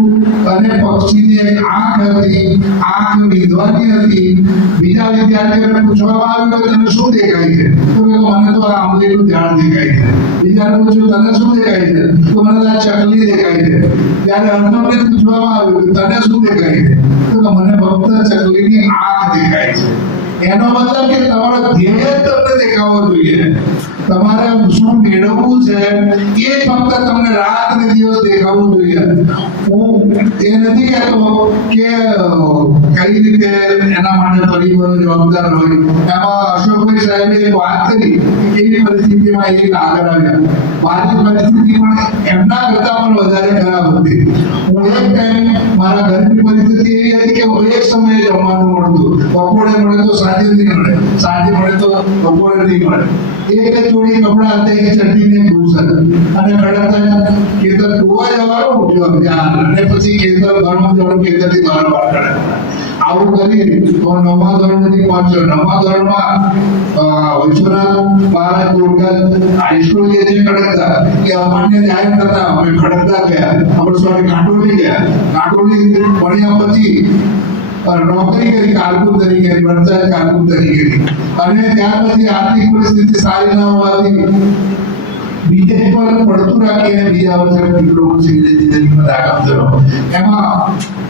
અને પક્ષીની એક આંખ હતી, આંખ વિધવાની હતી. બીજા વિદ્યાર્થીઓને પૂછવામાં આવ્યું કે તને શું દેખાય છે? તો કે મને તો આ આંબલીનું ઝાડ દેખાય છે. બીજાને પૂછ્યું તને શું દેખાય છે? તો મને આ ચકલી દેખાય છે. ત્યારે અર્જુનને પૂછવામાં આવ્યું કે તને શું દેખાય છે? તો કે મને ફક્ત ચકલીની આંખ દેખાય છે. એનો મતલબ કે તમારો ધ્યેય તમને દેખાવો જોઈએ. તમારે શું મેળવવું છે એ ફક્ત તમને રાત અને દિવસ દેખાવું જોઈએ. હું એ નથી કહેતો કે કઈ રીતે એના માટે પરિબળો જવાબદાર હોય. એમાં અશોકભાઈ સાહેબે એક વાત કરી કે એવી પરિસ્થિતિમાં એક આગળ આવ્યા. મારી પરિસ્થિતિ પણ એમના કરતા પણ વધારે ખરાબ હતી. હું એક ટાઈમ મારા ઘરની પરિસ્થિતિ એવી હતી કે એક સમયે જમવાનું મળતું, બપોરે મળે તો સાંજે નહીં મળે, સાંજે મળે તો બપોરે નહીં મળે. એક જોડી કપડા હતા, એક ચડ્ડી ને ક્રૂઝ અને કડકતા ખેતર ધોવા જવાનું અને પછી ખેતર ઘરમાં જવાનું, ખેતરથી બહાર કાઢે. આવું કરી તો 9મા ધોરણથી પહોંચ્યો. 9મા ધોરણમાં વિશ્વનાથ મહારાજ દોડગર હાઈસ્કૂલ જે છે કડકતા કે અમાન્ય જાહેર કરતા અમે કડકતા ગયા, આપણે સોરી કાંટોલી ગયા. કાંટોલી ભણ્યા પછી નોકરી કરી કારકુન તરીકે, પંચાયત કારકુન તરીકે. અને ત્યાર પછી આર્થિક પરિસ્થિતિ સારી ન હોવાથી બીજે પર પડતું રાખીને બીજા વર્ષે ડિપ્લોમા સિવિલ એન્જિનિયરિંગમાં દાખલ થયો. એમાં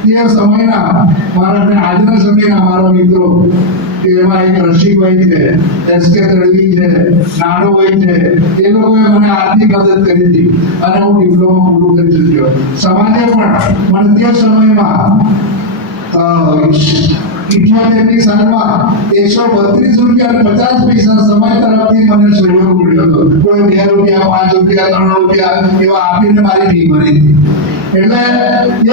તે સમયના મારા આજના સમયના મારા મિત્રો એમાં એક રસિકભાઈ છે, એસકે તળવી છે, નાનોભાઈ છે, એ લોકોએ મને આર્થિક મદદ કરી હતી અને હું ડિપ્લોમા પૂરું કરી શક્યો. સમાજે પણ મને તે સમયમાં 78ની સાલમાં 132 રૂપિયા 50 પૈસા સમાજ તરફથી મને સહયોગ મળ્યો હતો. કોઈ 2 રૂપિયા, 5 રૂપિયા, 3 રૂપિયા એવા આપીને મારી ફી ભરી હતી. એટલે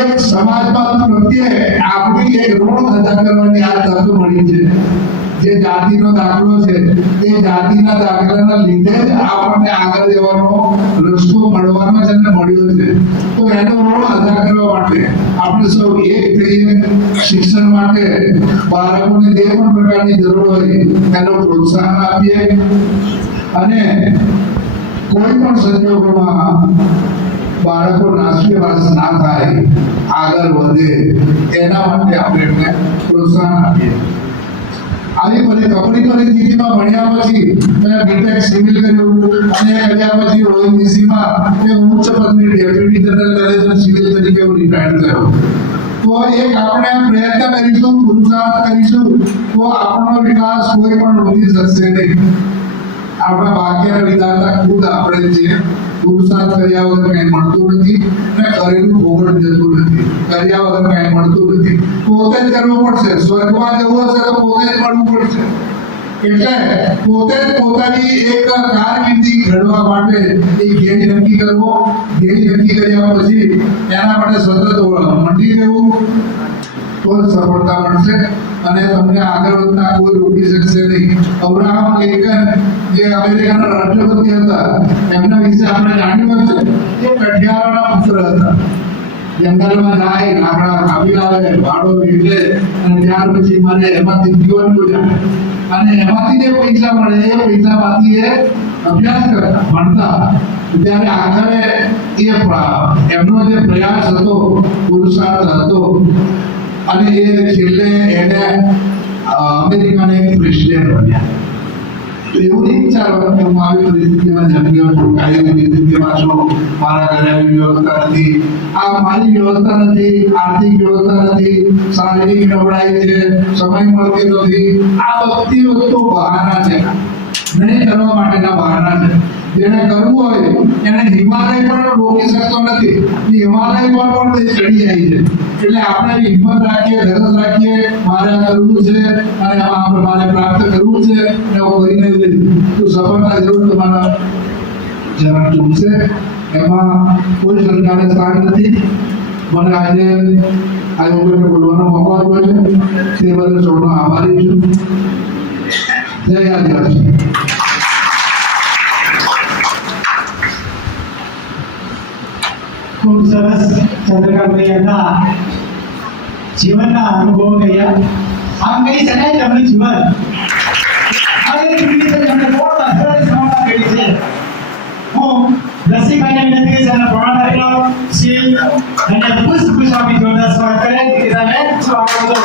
એક સમાજમાં પ્રત્યે આપણી એક ઋણ અદા કરવાની આ તક મળી છે. જે જાતિનો દાખલો છે એ જાતિના દાખલાના લીધે જ આપણને આગળ જવાનો રસ્તો મળવાનો છે અને મળ્યો છે. તો એનો ઋણ અદા કરવા માટે આપણે સૌ એક થઈએ. શિક્ષણ માટે બાળકોને જે પણ પ્રકારની જરૂર હોય એનો પ્રોત્સાહન આપીએ અને કોઈ પણ સંજોગોમાં બાળકો નાસ્યવાસ ના થાય, આગળ વધે એના માટે આપણે એમને પ્રોત્સાહન આપીએ. આવી બધી કપરી પરિસ્થિતિમાં ભણ્યા પછી મેં બીટેક સિવિલ કર્યું અને કર્યા પછી ઓએનજીસીમાં એક ઉચ્ચ પદની ડેપ્યુટી જનરલ મેનેજર સિવિલ તરીકે હું રિટાયર્ડ થયો. તો એક આપણે પ્રયત્ન કરીશું, પુરુષાર્થ કરીશું તો આપણો વિકાસ કોઈ પણ રોકી શકશે નહીં. આપણા ભાગ્યના વિધાતા ખુદ આપણે છીએ. પુરુષાર્થ કર્યા વગર કઈ મળતું નથી અને કરેલું ભોગવટ જતું નથી. કર્યા વગર કઈ મળતું નથી. પોતે જ કરવું પડશે. સ્વર્ગમાં જવું હશે તો પોતે જ મળવું પડશે. એટલે પોતે જ પોતાની એક કારકિર્દી ઘડવા માટે એક ધ્યેય નક્કી કરવો. ધ્યેય નક્કી કર્યા પછી એના માટે સતત મંડી રહેવું તો જ સફળતા મળશે અને તમને આગળ વધતા કોઈ રોકી શકશે નહીં. અબ્રાહમ લિંકન જે અમેરિકાના રાષ્ટ્રપતિ હતા એમના વિશે આપણે જાણ્યું છે. એ કઠિયારાના પુત્ર હતા. જંગલમાં જાય, લાકડા કાપી લાવે, ભાડો વેચે અને ત્યાર પછી મને એમાંથી જીવન ગુજારે અને એમાંથી જે પૈસા મળે એ પૈસામાંથી એ અભ્યાસ કરતા, ભણતા. ત્યારે આખરે એમનો જે પ્રયાસ હતો, પુરુષાર્થ હતો અને એ છેલ્લે એને અમેરિકાના એક પ્રેસિડેન્ટ બન્યા. તો એવું નહીં વિચારવાનું કે હું આવી પરિસ્થિતિમાં જન્મ્યો છું, આવી પરિસ્થિતિમાં છું, મારા ઘરે આવી વ્યવસ્થા નથી, આ મારી વ્યવસ્થા નથી, આર્થિક વ્યવસ્થા નથી, શારીરિક નબળાઈ છે, સમય મળતો નથી. આ બધી વસ્તુ બહાના છે, નહીં કરવા માટેના બહાના છે. જેને કરવું હોય એને હિમાલય પણ રોકી શકતો નથી. હિમાલય પર પણ તે ચડી જાય છે. એટલે આપણે હિંમત રાખીએ, ધગસ રાખીએ, મારે કરવું છે અને આમાં મારે પ્રાપ્ત કરવું છે અને હું કરીને તો સફળતા જરૂર તમારા જરા ચૂકશે. એમાં કોઈ શંકાને સ્થાન નથી. મને આજે આ લોકોને બોલવાનો મોકો આપ્યો છે તે બદલ સૌનો આભારી છું. જય આદિવાસી. ખૂબ સરસ ચંદ્રકાંતભાઈ એમના જીવનના અનુભવો કહ્યા. આમ કહી શકાય કે એમનું જીવન આ એક રીતે એમને બહુ અસરની સફળતા મળી છે. હું રસિકભાઈને વિનંતી કરીશ એમના પ્રમાણ આપેલો શીલ અને પુષ્પ આપી જોરદાર સ્વાગત કરે કે તમે શું આગળ વધો.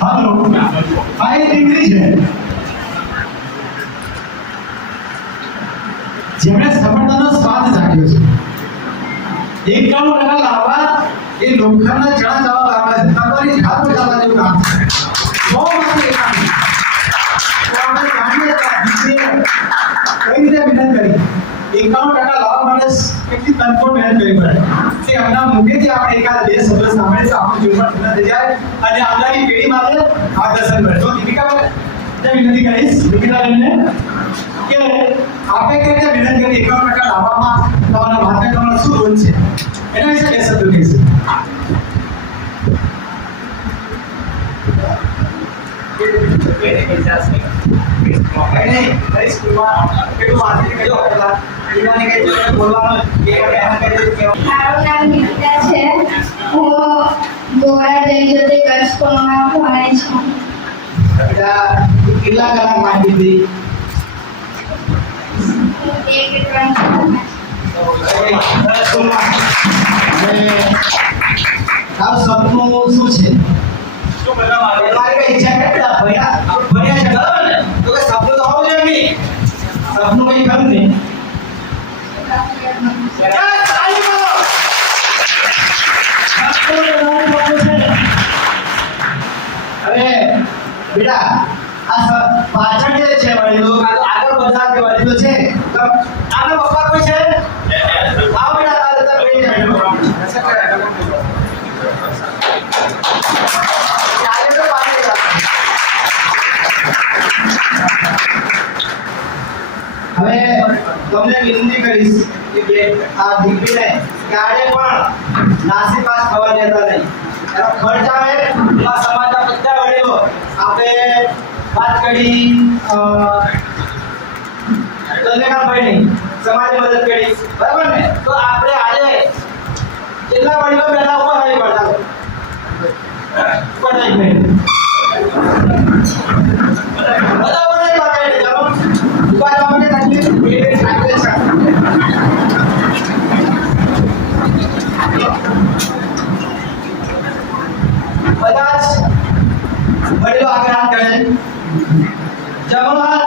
હાલો આ એક દીકરી છે જેમણે સફળતાનો સ્વાદ ચાખ્યો છે 91% લાવવા એ લોખંડના ચણા ચાવવા લાવવા છે તમારી જાત પર ચાલવા જેવું કામ છે 100 માંથી 91 તો આપણે જાણીએ કે દીકરીએ કઈ રીતે મહેનત કરી 91% લાવવા માટે કેટલી તનખોડ મહેનત કરવી પડે તે આપણા મુખેથી આપણે એકાદ બે શબ્દ સાંભળે તો આપણું જીવન પૂર્ણ થઈ જાય અને આવનારી પેઢી માટે માર્ગદર્શન મળે તો દીપિકા વિનંતી કરીશ દીપિકાબેનને કે આપે કે રીતે મહેનત કરી 91% લાવવામાં તમારા ભાગને તમારો શું રોલ છે એના વિશે બે શબ્દો કહીશ મારું નામ નિકિતા છે હું ગોરા જયજ્યોતિ ગર્લ્સ સ્કૂલમાં ભણે છું કેટલા કલાક માંગી હતી એક કે ત્રણ કલાક. તારું સપનું શું છે તમારી કઈ ઈચ્છા છે ભણ્યા છે બરાબર ને તો કે સપનું તો હોવું જોઈએ નહીં સપનું કઈ ખરું નહીં હવે બેટા આ પાછળ જે છે વડીલો આગળ બધા જે વડીલો છે આના પપ્પા કોઈ છે આવો બેટા તારે તારે લઈ જાય હવે તમને વિનંતી કરીશ કે આ દીકરીને ક્યારે પણ નાસીપાસ થવા દેતા નહીં એનો ખર્ચ આવે આ સમાજના બધા વડીલો આપણે વાત કરી દલેખાભાઈની સમાજની મદદ કરી બરાબર ને તો આપણે આજે કેટલા વડીલો બેઠા ઉપર આવી પડતા ઉપર નહીં ભાઈ બધા ઉપર નહીં પડતા ચાલો ઉભા થવા માટે તકલીફ બે થાય છે બધા જ વડીલો આગળ હાથ કરે જવાહર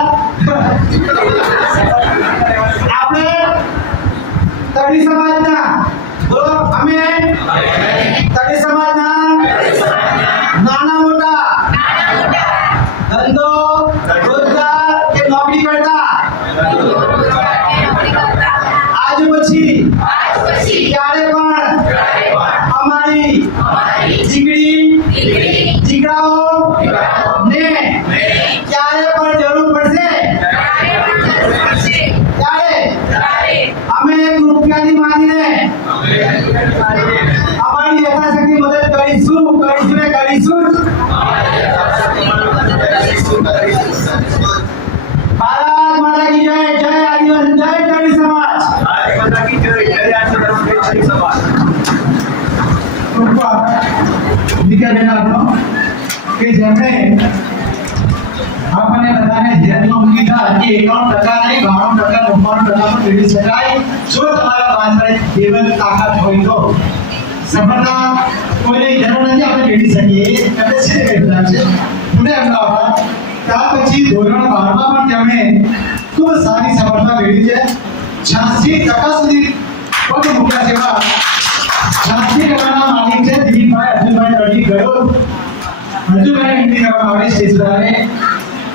આપણે તળી સમાજના બોલો અમે તળી સમાજના નાના મોટા ધંધો રોજગાર કે નોકરી કરતા આજ પછી ક્યારે પણ અમારી દીકરી દીકરાઓ ને ક્યારે પણ જરૂર પડશે ત્યારે અમે એક રૂપિયાની માંગીને અમારી યથાશક્તિ મદદ કરીશું ને કરીશું ભારત માતા કી જય જય આદિવાસી જય તળી સમાજ ભારત માતા કી જય જય આદિવાસી તળી સમાજ દીકરાબેન આપણો કે જેમણે આપણને બધાને ધ્યાનમાં મૂકી દીધા કે 91% નહીં 92% 99% મેળવી શકાય જો તમારા પાસે કેવલ તાકાત હોય તો સફળતા કોઈને જરૂર નથી આપણે મેળવી શકીએ એટલે છે કેટલા છે પુણે અમદાવાદ ત્યાર પછી ધોરણ 12 માં પણ તેમણે ખૂબ સારી સફળતા મેળવી છે 86% સુધી પગ મૂક્યા જેવા 86%ના માલિક છે દિલીપભાઈ અર્જુનભાઈ તડી ગયો અર્જુનભાઈ વિનંતી કરવામાં આવે છે સ્ટેજ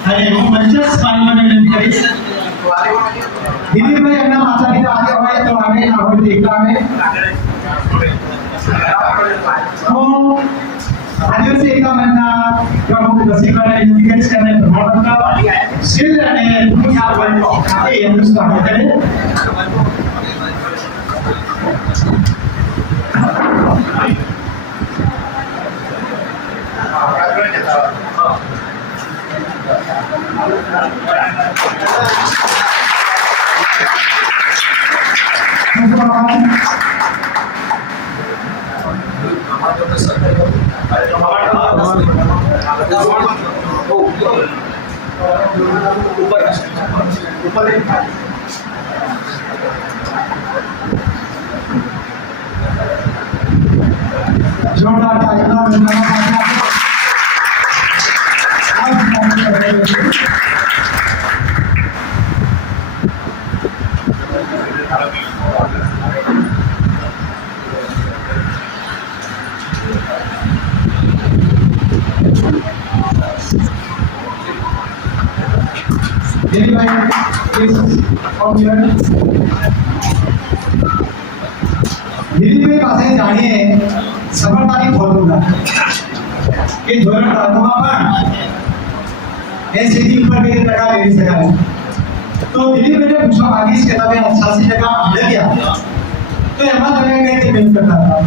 અને હું મંચસ્થ પાણીમાં વિનંતી કરીશ દિલીપભાઈ એમના માતા પિતા આગળ હોય તો આગળ ના હોય તો એકલા આવે હું આદિવાસી એકતા મંચના પ્રમુખ રસિકભાઈ વિનંતી કરીશ કે અમે પ્રમાણપત્ર શીલ અને ખાતે એમનું સ્વાગત કરે જોરદાર તાળી દિલીપભાઈ પાસે જાણીએ સફળતાની ફોર્મ્યુલા કે ધોરણ 3 માં પણ 80 થી ઉપર કેવી ટકા મેળવી શકાય. તો દિલીપભાઈને પૂછવા માંગીશ કે તમે 86% મેળવ્યા તો એમાં તમે કઈ રીતે મહેનત કરતા હતા?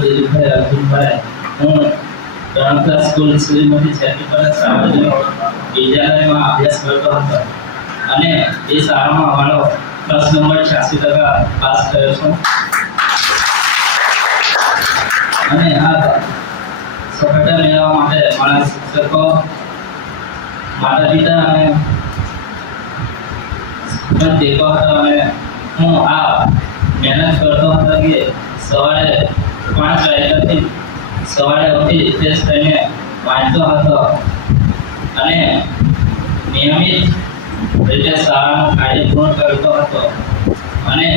દિલીપભાઈ અર્જુનભાઈ, હું 3 ક્લાસ સ્કૂલ સુધીમાંથી છઠ્ઠી પર સાર્વજનિક વિદ્યાલયમાં અભ્યાસ કરતો હતો અને એ શાળામાં અમારો ફર્સ્ટ નંબર 86% પાસ થયો છું. અને આ સફળતા મેળવવા માટે મારા શિક્ષકો, માતા પિતા અને પણ ટેકો હતો અને હું આ મહેનત કરતો હતો કે સવારે 5 વાગ્યાથી સવારે ઉઠી ફ્રેશ થઈને વાંચતો હતો અને નિયમિત રીતે શાળાનું કાર્ય પૂર્ણ કરતો હતો. અને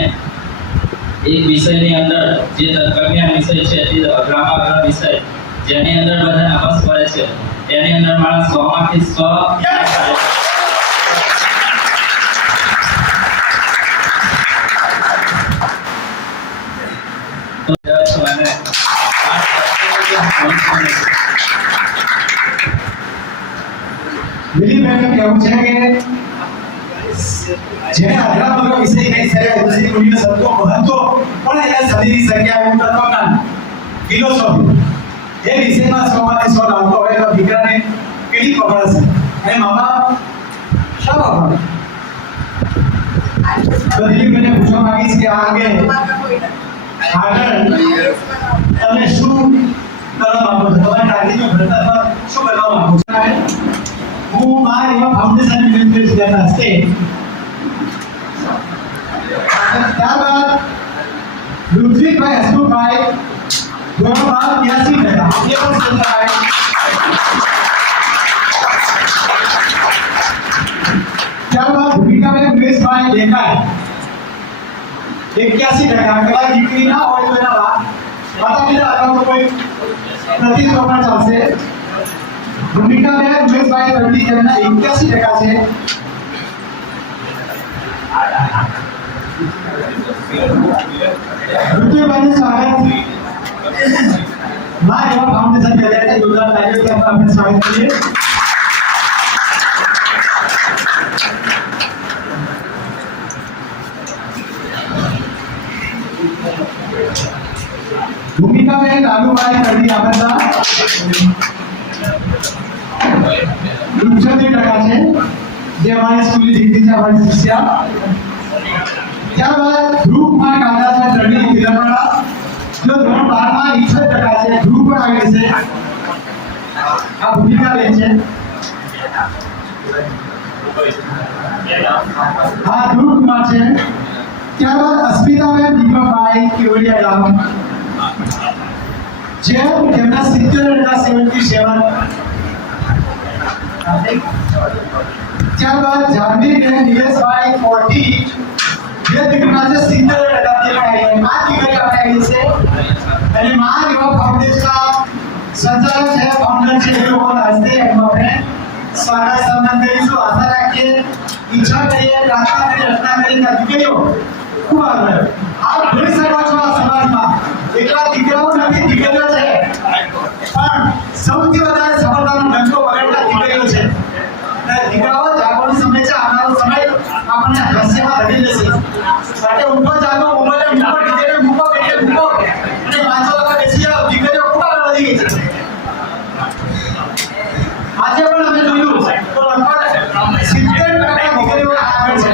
એક વિષયની અંદર જે તર્કજ્ઞાન વિષય છે તે અઘરામાં અઘરા વિષય જેની અંદર બધા નાપાસ પડે છે તેની અંદર મારા 100 માંથી 100 અને દિલીપભાઈનું કહેવું છે કે જેને અઘરામાં વિષય કઈ શક્યા દૂસરી પેઢીને શબ્દો મહત્વ પણ એને સમજી શક્યા એવું તત્વજ્ઞાન ફિલોસોફી એ વિષયમાં 100 માંથી 100 લાવતો હોય તો દીકરાને કેટલી પકડશે અને મા બાપ શા પકડે? તો દિલીપભાઈને પૂછવા માંગીશ કે આ અંગે આગળ તમે શું કરવા માંગો છો? તમારી કારકિર્દીમાં ભણતરમાં શું કરવા માંગો છો? હું મારા એવા ફાઉન્ડેશન મેનેજમેન્ટ વિદ્યાર્થી હસ્તે ત્યારબાદ ઋત્વિકભાઈ હસમુખભાઈ ધોરણ 82% એ પણ સંસ્થાએ ત્યારબાદ ભૂમિકાબેન ઉમેશભાઈ દેખાય 81%. કદાચ દીકરી ના હોય તો એના માતા પિતા અથવા તો કોઈ નથી તો પણ ચાલશે. ભૂમિકાબેન ઉમેશભાઈ તરફથી જેમના 81% છે. ઋતુભાઈનું સ્વાગત મા એવા ફાઉન્ડેશન કર્યા છે જોરદાર તાળીઓથી આપણે સ્વાગત કરીએ. ભૂમિકાબેન લાલુભાઈ તરફથી આપણા 75% છે જે અમારી સ્કૂલની દીકરી છે, અમારી શિષ્યા. ત્યારબાદ ધ્રુવકુમાર કાંડા છે તરફથી તિલકવાડા જો ધોરણ 12 માં 61% છે. ધ્રુવ પણ આવી છે. આ ભૂમિકાબેન છે. હા ધ્રુવકુમાર છે. ત્યારબાદ અસ્મિતાબેન દીપકભાઈ કેવડિયા ગામ જે તેમના 70.77. ત્યારબાદ જાનવીબેન નિલેશભાઈ 40 જે દીકરા છે 70% આ દીકરી આપણે આવી છે અને મા એવા ફાઉન્ડેશનના સંચાલક છે, ફાઉન્ડર છે, એ લોકોના હસ્તે એમનું આપણે સ્વાગત સન્માન કરીશું. આશા રાખીએ, ઈચ્છા કરીએ, પ્રાર્થના કરીએ, રચના કરીએ કે દીકરીઓ ખૂબ આગળ આપ જોઈ શકો છો આ સમાજમાં એકલા દીકરાઓ નથી, દીકરીઓ છે પણ સૌથી વધારે સફળતાનો ડંકો વગાડતા દીકરીઓ છે. અને દીકરાઓ જાગવાનો સમય છે, આવનારો સમય આપણને હાસ્યમાં ધરી લેશે. માટે ઊભો જાગો, મોબાઈલ મૂકો, ડીજે મૂકો, પેટે મૂકો અને વાંચો લગા બેસી જાઓ. દીકરીઓ ખૂબ આગળ વધી ગઈ છે. આજે પણ અમે જોયું તો લગભગ 70% દીકરીઓ આગળ છે.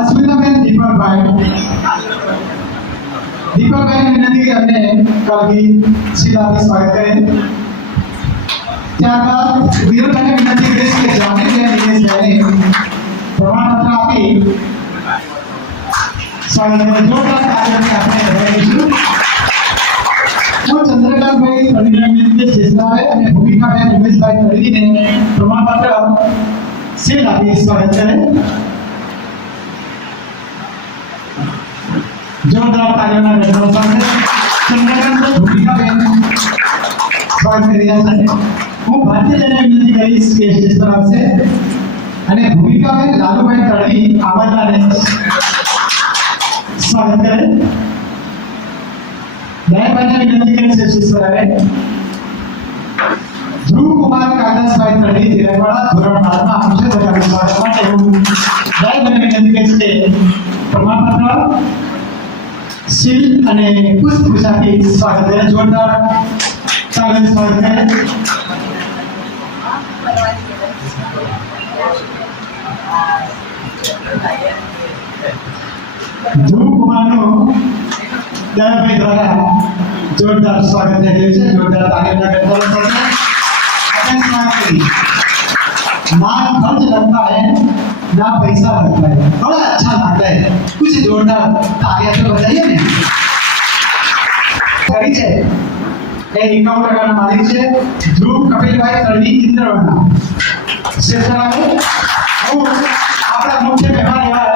अस्मिताबेन दीपकभाई ने विनती की हमने कल सीधा स्वागत करें। ત્યારબાદ વીરભાઈને વિનંતી કરીશ કે જાનકીબેન દિનેશભાઈને પ્રમાણપત્ર આપી સ્વાગત કરે. જોરદાર તાળીઓથી આપણે વધાવીશું. હું ચંદ્રકાંતભાઈ તળીને વિનંતી શેષરાવે અને ભૂમિકાબેન ઉમેશભાઈ તળીને પ્રમાણપત્ર સીલ આપી સ્વાગત કરે. જોરદાર તાળીઓના ગણતરી સાથે ચંદ્રકાંત ભૂમિકાબેન સ્વાગત કરી રહ્યા છે. હું ભારતીય જનતા વિનંતી કરીશ કે સ્ટેજ પર આવશે અને ભૂમિકાબેન લાલુભાઈ તળવી આવનારને સ્વાગત કરે. દયાભાઈને વિનંતી કરીશ કે સ્ટેજ પર આવે. ધ્રુવકુમાર કાગદાસભાઈ તળવી તિરકવાડા ધોરણ 12 માં મુખ્ય પ્રકારનું સ્વાગત માટે હું દયાભાઈને વિનંતી કરીશ કે પ્રમાણપત્ર સીલ અને પુષ્પગુચ્છથી સ્વાગત કરે. જોરદાર તાળીઓથી સ્વાગત કરે. ધ્રુવ કુમારનું દયાભાઈ દ્વારા જોરદાર સ્વાગત થઈ રહ્યું છે. જોરદાર તાળીઓના ગણતરી સાથે આપણે સ્વાગત કરીએ. ना खर्च लगता है ना पैसा लगता है, बड़ा अच्छा लगता है. कुछ जोरदार तालियां तो बजाइए ने. કરી છે એ 51% માલિક છે ધ્રુવ કપિલભાઈ તળવી ઇન્દ્રવના. શેષરાવે હું આપણા મુખ્ય મહેમાન એવા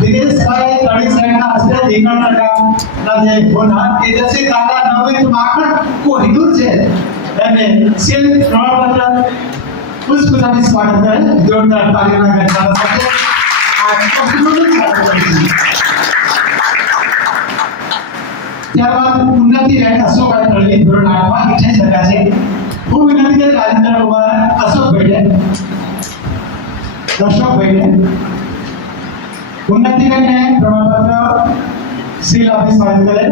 દિનેશભાઈ તળવી સાહેબના હસ્તે 51% જે હોનાર તેજસ્વી તાલા નવનીત માખણ કોહિનૂર છે અને સીલ પ્રમાણપત્ર પુષ્પગુચ્છથી સ્વાગત કરે. જોરદાર તાળીઓના ગણતરી સાથે આ કોહિનૂરનું સ્વાગત કરીશું. ત્યારબાદ ઉન્નતિબેન અશોકભાઈ તળવી ધોરણ 8 માં 88% છે. હું વિનંતી કરીશ રાજેન્દ્ર કુમાર અશોકભાઈને ઉન્નતિબેનને પ્રમાણપત્ર સીલ આપી સ્વાગત કરે.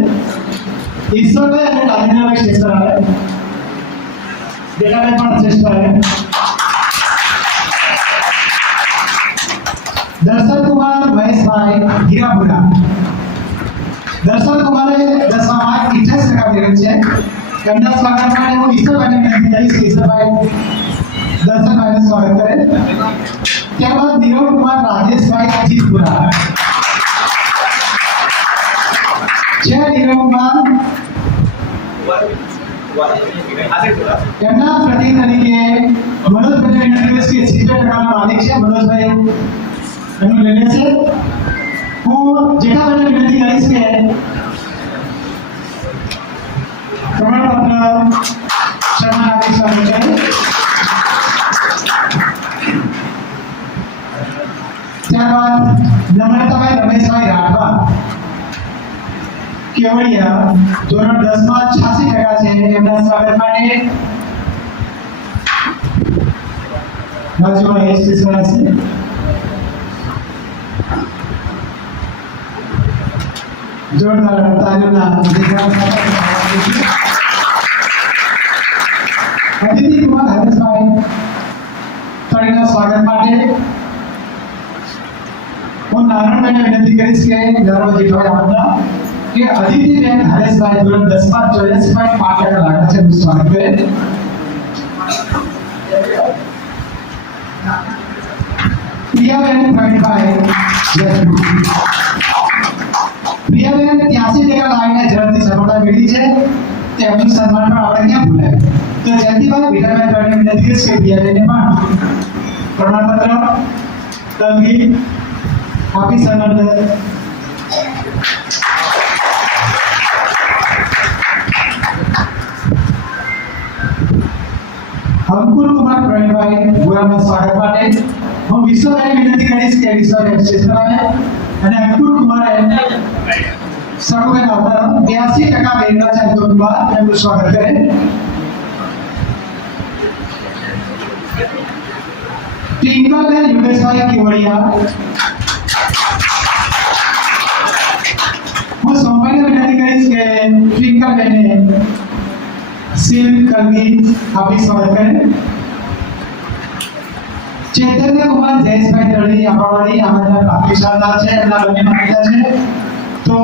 ઈશ્વરભાઈ અને રાજેન્દ્રભાઈ સ્ટેજ પર આવે. બેટાભાઈ પણ સ્ટેજ પર આવે. દર્શન કુમાર મહેશભાઈ હીરાપુરા. દર્શન કુમારે 10મા માર્ક 88% મેળવ્યા છે. એમના સ્વાગત માટે હું ઈશ્વરભાઈને વિનંતી કરીશ કે ઈશ્વરભાઈ દર્શનભાઈનું સ્વાગત કરે. ત્યારબાદ નીરવ કુમાર રાજેશભાઈ અજીતપુરા છે. નીરવ કુમાર એમના પ્રતિનિધિ તરીકે મનોજભાઈને વિનંતી કરીશ કે 70% માલિક છે. મનોજભાઈ એનું લઈ લે છે. હું જેઠાભાઈને વિનંતી કરીશ કે પ્રમાણપત્ર સન્માન આપી સ્વાગત કરે. ત્યારબાદ નમ્રતાભાઈ રમેશભાઈ રાઠવા કેવડિયા ધોરણ 10 માં 86% છે. એમના સ્વાગત માટે બાજુમાં એસટી છે. જોરદાર તાળીઓના અદિતિ કુમાર હરેશભાઈ તળીના સ્વાગત માટે હું નારાયણભાઈને વિનંતી કરીશ કે નર્મદ જેઠાભાઈ આપના કે અદિતિબેન હરેશભાઈ ધોરણ 10 માં 84.5% લાગ્યા છે. સ્વાગત કરે. પ્રિયાબેન પ્રવીણભાઈ પ્રિયાબેન 83% લાવીને ઝડપથી સફળતા મેળવી છે. તેમનું સન્માન પણ આપણે ક્યાં ભૂલાય. તો જયંતિભાઈ વિઠ્ઠલભાઈ તળવીને વિનંતી કરીશ કે પ્રિયાબેનને પણ પ્રમાણપત્ર તલગી આપી સન્માન કરે. અંકુર કુમાર પ્રવીણભાઈ ગુરાના સ્વાગત માટે હું વિશ્વભાઈને વિનંતી કરીશ કે વિશ્વભાઈ સ્ટેજ પર આવે અને અંકુર કુમારે સર્વભાઈ આવતા 82% મેળવ્યા છે. અંકુર કુમાર એમનું સ્વાગત કરે. ટ્વિંકલબેન યોગેશભાઈ કેવડિયા હું સોમભાઈને વિનંતી કરીશ કે ટ્વિંકલબેનને સીલ કરવી આપી સ્વાગત કરે. ચૈતન્ય કુમાર જયેશભાઈ તળવી આંબાવાડી અમારા પ્રાથમિક શાળા છે, એમના બંને માતા છે. તો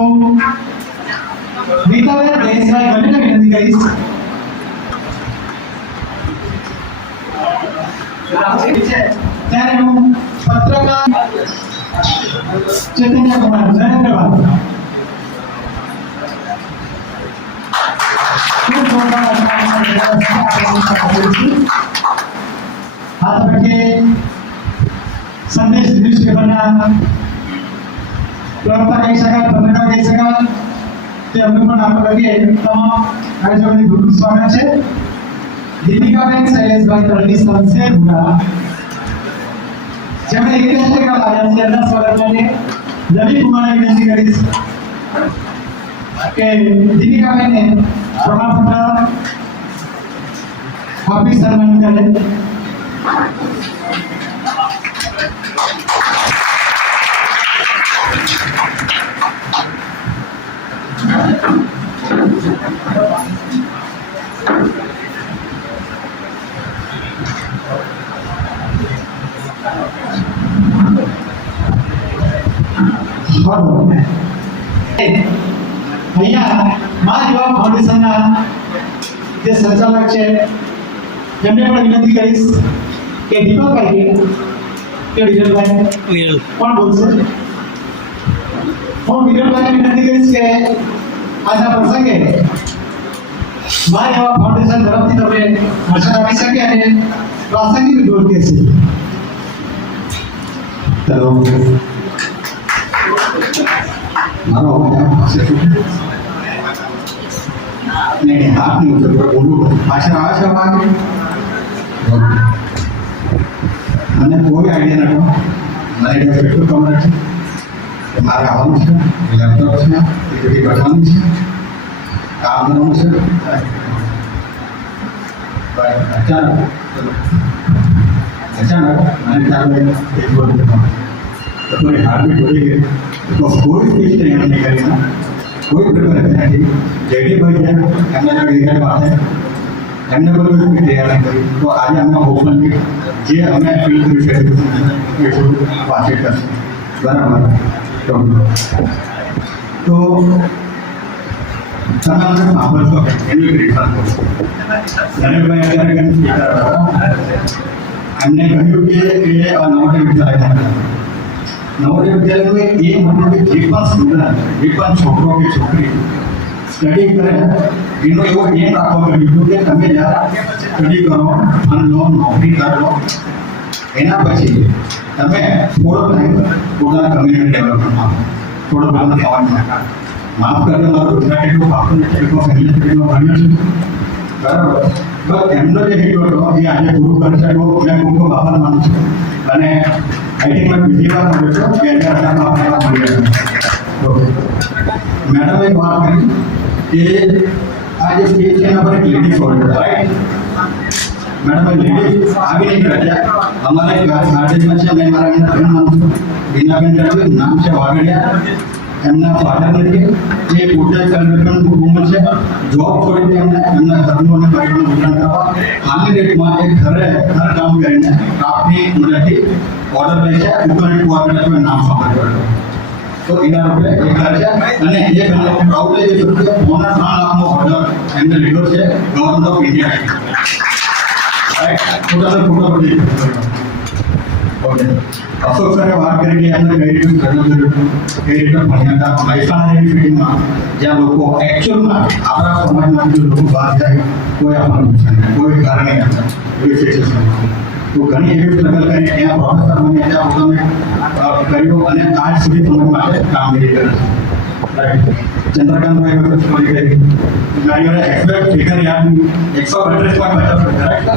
નીતાબેન જયેશભાઈ બંનેને વિનંતી કરીશ. ત્યારે હું પત્રકાર ચૈતન્ય કુમાર નરેન્દ્રભાઈ हाथ बैठे संदेश न्यूज़पेपरना प्रवक्ता कही शकाय, पत्रकार कही शकाय, તે અમે પણ આપણે કરીએ તમામ આયોજકોને ખૂબ સ્વાગત છે. દીપિકાબેન શૈલેષભાઈ તળવી સંસેગુડા જેમણે ઇતિહાસને કલાયા છે, એમના સ્વાગત માટે રવિ કુમારને વિનંતી કરીશ કે દીપિકાબેનને પ્રમાણપત્ર આપી સન્માનિત કરે. અહીંયા મા યુવા ફાઉન્ડેશનના જે સંચાલક છે એમને પણ વિનંતી કરીશ કે દીપકભાઈ કે વિરલભાઈ કોણ બોલશે? હું વિરલભાઈને વિનંતી કરીશ કે આજના પ્રસંગે મા યુવા ફાઉન્ડેશન તરફથી તમે ભાષણ આપી શકે અને પ્રાસંગિક બોલ કહેશે. હેલો, મારો અવાજ આવશે? નહીં, હાથ નહીં ઉતરતો, બોલું પાછળ આવે છે અવાજ? મને કોઈ આઈડિયા નતો. મને એટલું ખબર છે કે મારે આવવાનું છે, લેપટોપ છે, ડિગ્રી કરવાની છે, કામ કરવાનું છે. અચાનક મને ખ્યાલ એક બોલ તમારી હાર્ટબીટ વધી ગઈ. તો કોઈ સ્પીચ નહીં એમને કરી, કોઈ પ્રિપેરેશન નથી. જયદીપભાઈ છે એમને જો રિઝલ્ટ આપે એમને કોઈ સ્પીચ તૈયાર નહીં કરી. તો આજે અમે ઓપનલી જે અમે ફીલ કરી શકીએ એ થોડું વાંચી કરશે. બરાબર? તો તમે અમને સાંભળશો એનું એક રિફર કરો. નરેશભાઈ અત્યારે કંઈ સ્પીકર એમને કહ્યું કે એ નવોદય વિદ્યાલય નવોદય વિદ્યાલયનું એક એ મતલબ કે જે પણ સ્ટુડન્ટ, જે પણ છોકરો કે છોકરી સ્ટડી કરે એનો એવો એમ રાખવા કહ્યું કે તમે જ્યારે સ્ટડી કરો અને નોકરી કરો એના પછી તમે થોડો ટાઈમ પોતાના કમ્યુનિટી ડેવલપમેન્ટમાં થોડો ટાઈમ થવાનું. માફ કરજો મારું ગુજરાત એટલું પાકું નથી, એટલું ફેમિલી સ્ટડીમાં ભણ્યો છું, બરાબર? તો એમનો જે હિટ હતો એ આજે પૂરું કરશે તો મેં ખૂબ આભાર માનું છું. અને આઈ થિંક મેં બીજી વાર મળ્યો છું કે 2018માં આપણે મળી ગયા. મેડમ એક વાત કરી કે આ જે સ્ટેજ છે એના પર એક લેડીઝ હોલ્ડર, રાઈટ? મેડમ એ લેડીઝ આવી નહીં કર્યા. અમારે ગાર્ડનમાં છે, મેં મારા એમના ફ્રેન્ડ માનું છું, બીનાબેન તળવી, નામ છે વાગડિયા. એમના ફાધર નથી, એ પોતે કન્સ્ટ્રક્શન વુમન છે. જોબ છોડીને એમને એમના ઘરનું અને પરિવારનું ગુજરાન કરવા હાલની ડેટમાં એક ઘર કામ કરીને કાપની મદદથી ઓર્ડર લે છે. ઉપરની કોઓર્ડિનેટર નામ સાંભળ્યું તો એના રૂપે એ ઘર છે. અને એ ઘરનો પ્રાઉડલી જે છે 3 લાખનો ઓર્ડર એમને લીધો છે government of India. Right? Total photo પડી. ઓકે, અશોક સરે વાત કરી કે એમને કઈ રીતે સ્ટ્રગલ કર્યું, કઈ રીતે ભણ્યા હતા મહેસાણા યુનિવર્સિટીમાં, જ્યાં લોકો એકચ્યુઅલમાં આપણા સમાજમાંથી જો લોકો બહાર જાય કોઈ આપણને પૂછે નહીં, કોઈ કારણ નહીં આપતા એવી સિચ્યુએશન. તો ઘણી એવી સ્ટ્રગલ કરી ત્યાં પ્રોફેસર બની, ત્યાં પોતાને કર્યું અને આજ સુધી સમાજ માટે કામગીરી કરે છે. રાઈટ? ચંદ્રકાંતભાઈ વખત કરી ઘણી વાર એક્સપેક્ટ ફિગર યાદ 138.50. રાઈટ?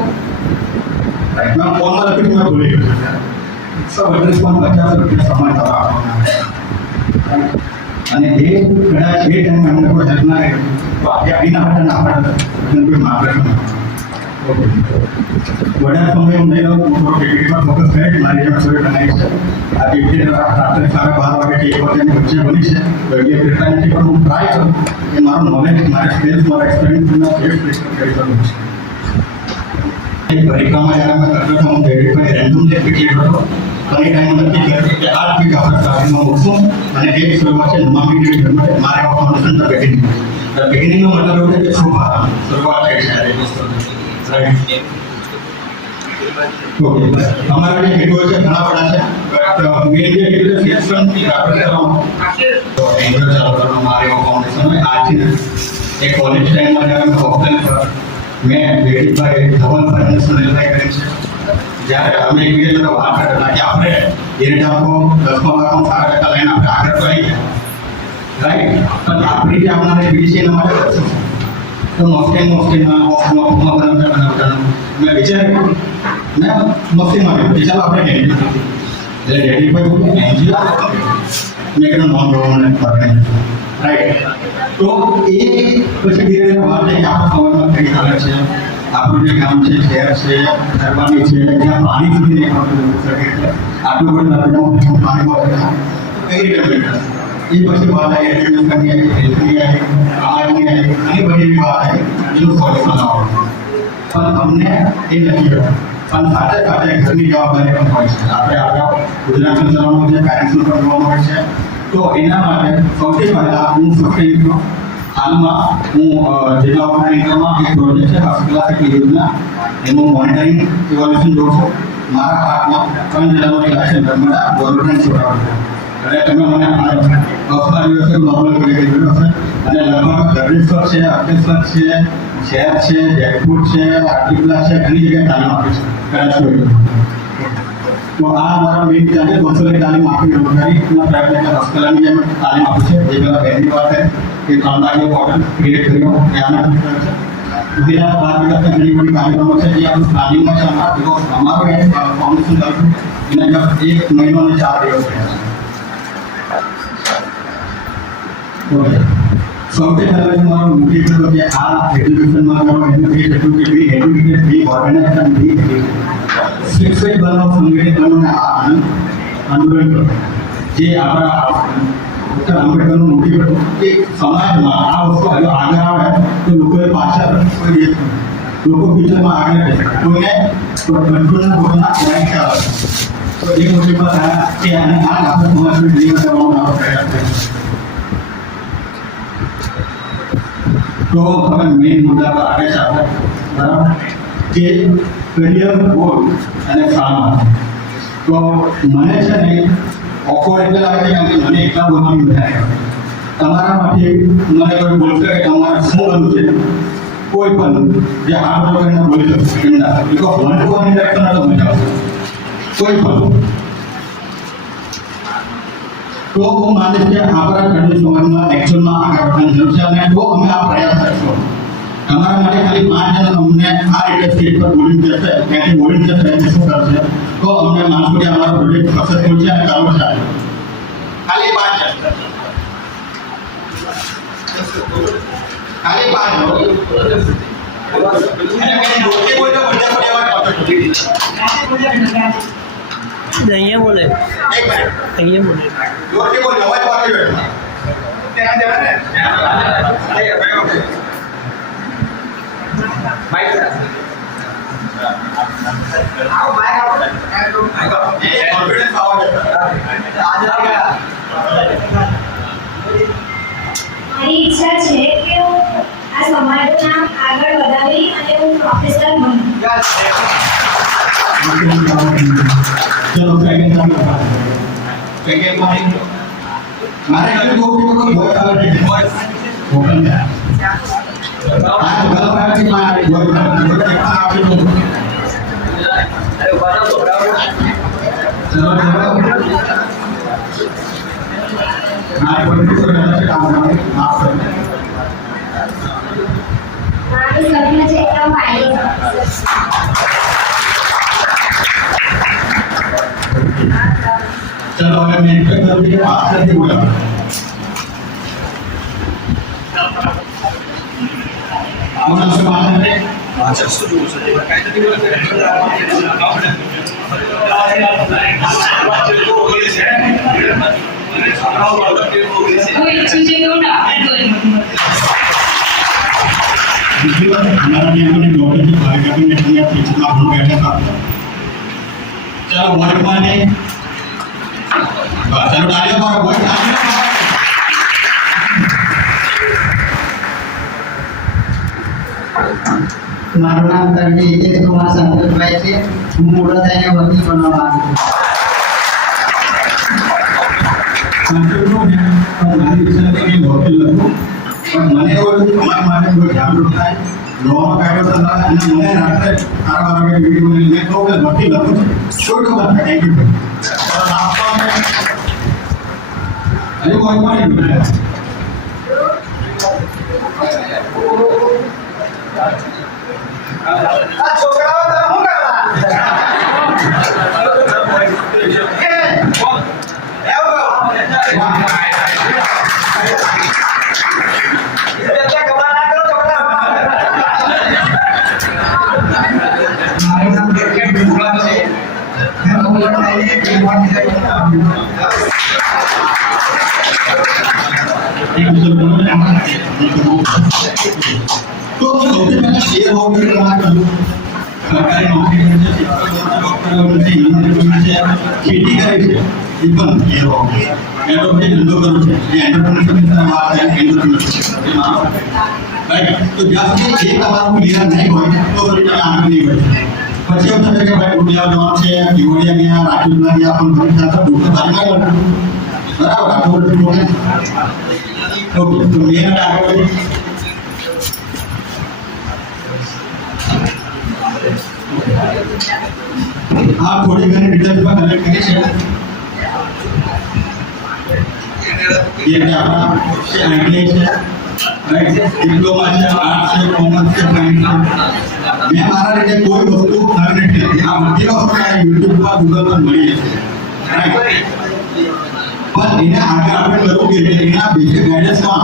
રાઈટ, મેં ફોનમાં લખ્યું મેં ભૂલી ગયું. 138.50 રૂપિયા સમાજ દ્વારા અને એ કદાચ એ ટાઈમ એમને કોઈ હેલ્પ ના કરી તો આજે આવીના માટે ના પડે કોઈ માર્ગદર્શન. વધારે સમય હું નહીં રહું, હું થોડો ડિગ્રી પર ફોકસ કરી મારી જેમ થોડી બનાવી છે. આ ડિગ્રી રાત્રે 12:30 વાગે એક વાગ્યાની વચ્ચે બની છે. તો એ પ્રિપેરેશનથી પણ હું ટ્રાય કરું કે મારું નોલેજ, મારા સ્કિલ્સ, મારા એક્સપિરિયન્સના બેસ્ટ કરી શકું છું. परिक्रमा जरा मैं करता था હું ડેડી પર રેન્ડમલી પીક લીધો હતો અને ટાઈમ નક્કી કર્યો કે આ પીક આપણે ટ્રાવેલિંગમાં મૂકશું અને એક શરૂઆત છે નમામી દેવી ધર્મ મારે ફાઉન્ડેશન ધ બિગિનિંગનો મતલબ એવું છે કે શરૂઆત થાય છે રાઈટ ઓકે हमारा जो वीडियो है घना बड़ा है बट मेन जो वीडियो सेक्शन की बात कर रहा हूं तो एंजल चालू करना हमारे फाउंडेशन में आज ही एक कॉलेज टाइम में जब मैं हॉस्टल पर मैं बेटी भाई धवल फाइनेंशियल निर्णय करे છે જ્યારે અમે એક બીજા વાત કરતા હતા કે આપણે એ રીતે આપકો 10મા ભાગમાં સારા ટકા લઈને આપણે આગળ તો આવી ગયા રાઈટ પણ આપણી જે આવનારી પેઢી છે એના માટે કરશું તો મફતી બનાવતા મેં વિચાર્યું मैं मस्ती मारी चलो આપણે એનજીઓ એટલે ડેડી પર એનજીઓ મેં કે નોન ગવર્નમેન્ટ ઓર્ગેનાઇઝેશન રાઈટ તો એ પછી ધીરે ધીરે વાત છે કે આપણા સમાજમાં કઈ હાલત છે આપણું જે ગામ છે શહેર છે સરવાની છે જ્યાં પાણી સુધી નહીં આવતું શકે છે આટલું બધું નદીમાં પાણી મળે કઈ રીતે મળે એ પછી વાત આવી એજ્યુકેશનની આવી હેલ્થની આવી સમાજની આવી ઘણી બધી એવી વાત આવી જેનું સોલ્યુશન આવડતું પણ અમને એ નથી રહ્યું પણ સાથે સાથે ઘરની જવાબદારી પણ હોય છે આપણે આપણા ગુજરાતનું ચલાવવાનું છે પેરેન્ટ્સનું પણ જોવાનું હોય છે તો એના માટે સૌથી પહેલાં હું સસ્ટેનેબલ હાલમાં હું જિલ્લા ઓર્ગેનાઇઝરમાં એક પ્રોજેક્ટ છે હસ્તકલા યોજના એનું મોનિટરિંગ ઇવોલ્યુશન જોઉં છું મારા હાથમાં 3 જિલ્લાનો જિલ્લા છે નર્મદા ગવર્મેન્ટ છોટાઉદેપુર અને તમે મને અખબાર દિવસે નોર્મલ કરી દીધું હશે અને લગભગ 30 છે 38 છે શહેર છે જયપુર છે આર્ટિકલા છે ઘણી જગ્યાએ તાલીમ આપે છે તો આ અમારા મેઇન ત્યાં છે 200 તાલીમ આપી રોજગારીના પ્રયત્ન હસ્તકલાની જેમ તાલીમ આપે છે જે પેલા પહેલી વાત છે કે 3 લાખનો મોડલ ક્રિએટ કર્યો ત્યાંના ગુજરાત બાદ વિકાસના ઘણી બધી કાર્યક્રમો છે જે આપણું પ્લાનિંગમાં છે અમારું ફાઉન્ડેશન ચાલતું એના જબ 1 મહિનો અને 4 દિવસ થયા છે સૌથી પહેલા હું મારો મુખ્ય કર્યો કે આ એજ્યુકેશનમાં મારો એનું એ હતું કે બી એજ્યુકેટેડ બી ઓર્ગેનાઇઝેશન બી શિક્ષક બનો સંગઠિત બનો અને આ આંદોલન કરો જે આપણા ડૉક્ટર આંબેડકરનું મુખ્ય હતું કે સમાજમાં આ વસ્તુ આગળ આવે તો લોકોએ પાછળ કોઈ લોકો ફ્યુચરમાં આગળ જશે કોઈને કંટ્રોલના પોતાના પોઈન્ટ આવે તો એ મુજબ કે અને આ આપણે સમાજને જીવન કરવાનો મારો પ્રયાસ છે તો હવે મેઇન મુદ્દા પર આવે છે આપણે બરાબર કે કરિયર ગોલ અને ફાર્મર તો મને છે ને ઓકવર્ડ એટલે લાગે છે કે મને એકલા બોલવાની મજા આવે તમારા માટે મને કોઈ બોલશે કે તમારે શું બનવું છે કોઈ પણ જે હાથ વગરને બોલી શકશે એમના because one to one interaction તો મજા આવશે કોઈ પણ તો હું માનીશ કે આપણા ઘરની સમાજમાં એકચ્યુઅલમાં આગળ વધવાની જરૂર છે અને તો અમે આ પ્રયાસ કરીશું અમારા માટે ખાલી 5 જણ અમને આ રીતે સ્ટેજ પર બોલીને જશે ત્યાંથી બોલીને જશે એટલે શું કરશે તો અમને માનશું કે અમારો પ્રોજેક્ટ સક્સેસફુલ છે અને ચાલુ છે ખાલી 5 જણ ખાલી 5 જણ એટલે કે રોકે બોલતો બધા પડ્યા અહીંયા બોલે એક મિનિટ અહીંયા બોલે જોરથી બોલ અવાજ પાછો બેઠો ત્યાં જરા ને માઈક આવો માઈક આવો એ કોન્ફિડન્સ આવો આજે આ ગયા મારી ઈચ્છા છે કે હું આ સમાજનું નામ આગળ વધારી અને હું પ્રોફેસર બનું चलो सेकंड मारे कभी को बहुत सारा बॉय ओपन है आज गलत है कि मारे बॉय आप लोग चलो मारे बॉडी को रहना से काम करना माफ करना મારું સપનું છે કે હું આઈએએસ चलो हमें मेन पे करके बात करते बोला आप सबसे बात करते अच्छा शुरू से કોઈ ઈચ્છું છે કે હું આગળ दूसरी बात हमारा नियम ने डॉक्टर की भाई का भी नहीं है पीछे में हम बैठे था चलो वर्तमान में चलो तालियां मारो बहुत तालियां મારું નામ તરવી હિતેશ કુમાર સંતોષભાઈ છે હું મોટો થઈને વકીલ બનવા માંગુ છું સંતોષ ને મારી ઈચ્છા છે કે વકીલ લખું પણ મને એવું તમારા માટે કોઈ જાગૃત થાય લોમાં કાયદો સલાહ અને મને રાત્રે સારા વાગે વિડીયો બનાવીને કહું કે વકીલ લખું છું કોઈ વાત થેન્ક યુ પણ આપવા હજુ કોઈ પણ નહીં છોકરાઓ તમે શું કરવા મારું નામ ડોક્ટર ભૂપા છે હું મોટો થઈને બેંકમાં तो सबसे पहले ये हो कि हमारा सरकारी नौकरी में से डॉक्टर में से इंजीनियर में से खेती करे છે એ પણ એ हो मैं तो भी धंधो करूं છું ये एंटरप्रेन्योरशिप की तरह बात है एंटरप्रेन्योरशिप ये मानो राइट तो जब से एक हमारा क्लियर नहीं હોય તો પછી તમે આગળ નહીં વધો પછી એવું થશે કે ભાઈ ઉડિયા જવાનું છે કેવડિયા ગયા રાજુલા ગયા પણ ઘણી સાથે ડોક્ટર બાજુમાં બરાબર આગળ ઓકે તો મેં આગળ વધી आप थोड़ी घनी डिटेल्स में कनेक्ट करिए ये क्या अपना आईटीआई है राइट डिप्लोमा है आर्ट्स है कॉमर्स है साइंस है मैं मारा रीते कोई वस्तु नवीन नहीं आप बड़ी वस्तु है YouTube पर गूगल पर मળી है राइट पर इन्हें आगे આપણે કરવું કે એના બેસિક ગાઈડન્સ માં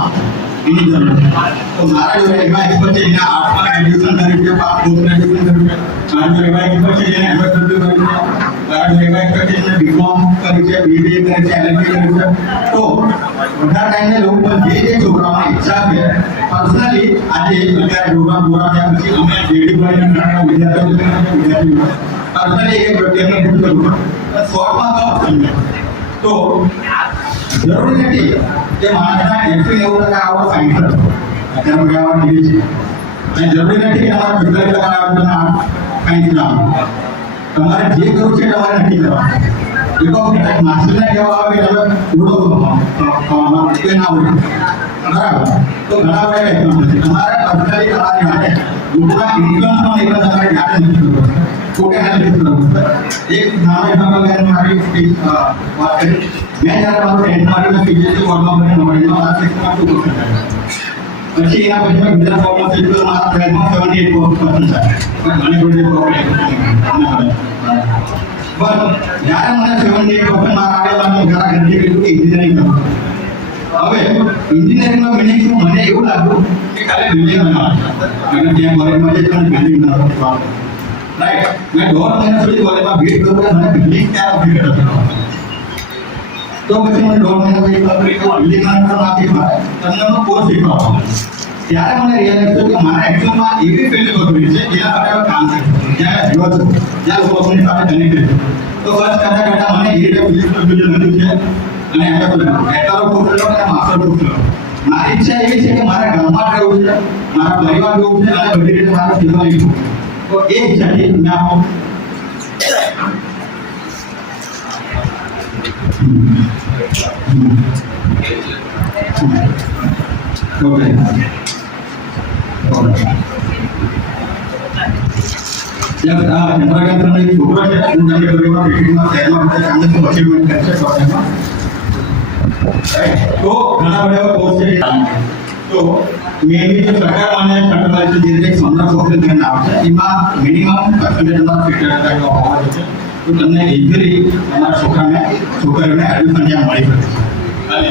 એની જરૂર છે તો મારા જો એવા એક્સપર્ટ છે એના આર્ટ્સમાં ગ્રેજ્યુએશન કરી છે પોસ્ટ ગ્રેજ્યુએશન કરી છે મારા જો એવા એક્સપર્ટ છે જેને એમએસડબલ્યુ કરી છે મારા જો એવા એક્સપર્ટ છે જેને બીકોમ કરી છે બીબીએ કરી છે એલએલબી કરી છે તો બધા ટાઈમે લોકો જે છોકરાઓની ઈચ્છા છે પર્સનલી આજે અત્યારે પ્રોગ્રામ પૂરા થયા પછી અમે જેડી ભાઈના વિદ્યાર્થીઓ પર્સનલી એક વ્યક્તિને પૂછ્યું શોર્ટમાં કહો તમને તો જરૂરી નથી કે માણસના 80-90% આવો સાયન્સ અત્યારે પર્યાવરણ લીધી છે અને જરૂરી નથી કે તમારે 45% આવે તો સાયન્સ ના આવે તમારે જે કરવું છે તમારે નક્કી કરવાનું देखो मास्टर ने कहा कि તમે ઉડો કે ના ઉડો બરાબર તો ઘણા બધા એક્ઝામ છે તમારે પર્સનલી તમારી માટે ગ્રુપના ઇન્ફ્લુઅન્સનો એક તમારે જાતે નથી કરવો કોકે હેલ્પ કરવું એક નાનો એક્ઝામ્પલ લઈને મારી વાત કરી મેં જ્યારે મારું 10th મારી મેં પીજીસી બોર્ડમાં મને નોબેલમાં મારા 6 માં 2% આવ્યા પછી એના પછી મેં ગુજરાત બોર્ડમાં સીધું તો મારા 12માં 78% આવ્યા પણ મને કોઈ પ્રોબ્લેમ પણ જ્યારે મને 78% માર્ક આવ્યા અને ઘણા ઘરે કીધું કે એન્જિનિયરિંગ કરો હવે એન્જિનિયરિંગનો મિનિંગ શું મને એવું લાગ્યું કે ખાલી બિલ્ડિંગ બનાવવાનું અને ત્યાં કોલેજમાં જે પણ બિલ્ડિંગ બનાવવાનું રાઈટ મેં 1.5 મહિના સુધી કોલેજમાં વેઇટ કર્યો કે મને બિલ્ડિંગ ક્યારે ઉભી કરશે તો પછી મને 1.5 મહિના વેઇટ કર્યો બિલ્ડિંગ બનાવવાનું ના શીખવાય તમને કોર્સ શીખવાડો ત્યારે મને રિયલાઇઝ થયું કે મારા એક્ઝામમાં એવી ફિલ્ડ પકડી છે જેના માટે હું કામ કરું જ્યાં જો છું જ્યાં લોકોની સાથે કનેક્ટેડ તો ફર્સ્ટ કરતા કરતા મને એ રીતે ફિઝિક્સ મળ્યું છે અને એમ બેચલર કોર્સ લો અને માસ્ટર કોર્સ લો મારી ઈચ્છા એવી છે કે મારા ગામમાં રહેવું છે મારા પરિવાર રહેવું છે અને બધી રીતે મારું જીવન જીવવું તો એ ઈચ્છાથી મેં આપું ઓકે जब हमारा क्या करना है छोटा है उन्होंने करेगा मीटिंग में शहर में सामने तो अचीवमेंट करते हैं राइट तो घना बड़ा कोर्स है तो मेनली जो सरकार माने सरकार से जे 15% करना आवश्यक એમાં મિનિમમ પરસેન્ટેજ અમારા ફિક્સ રહેતા હોવા જોઈએ તો તમને ઇઝીલી તમારા છોકરાને એડમિશન ત્યાં મળી શકે અને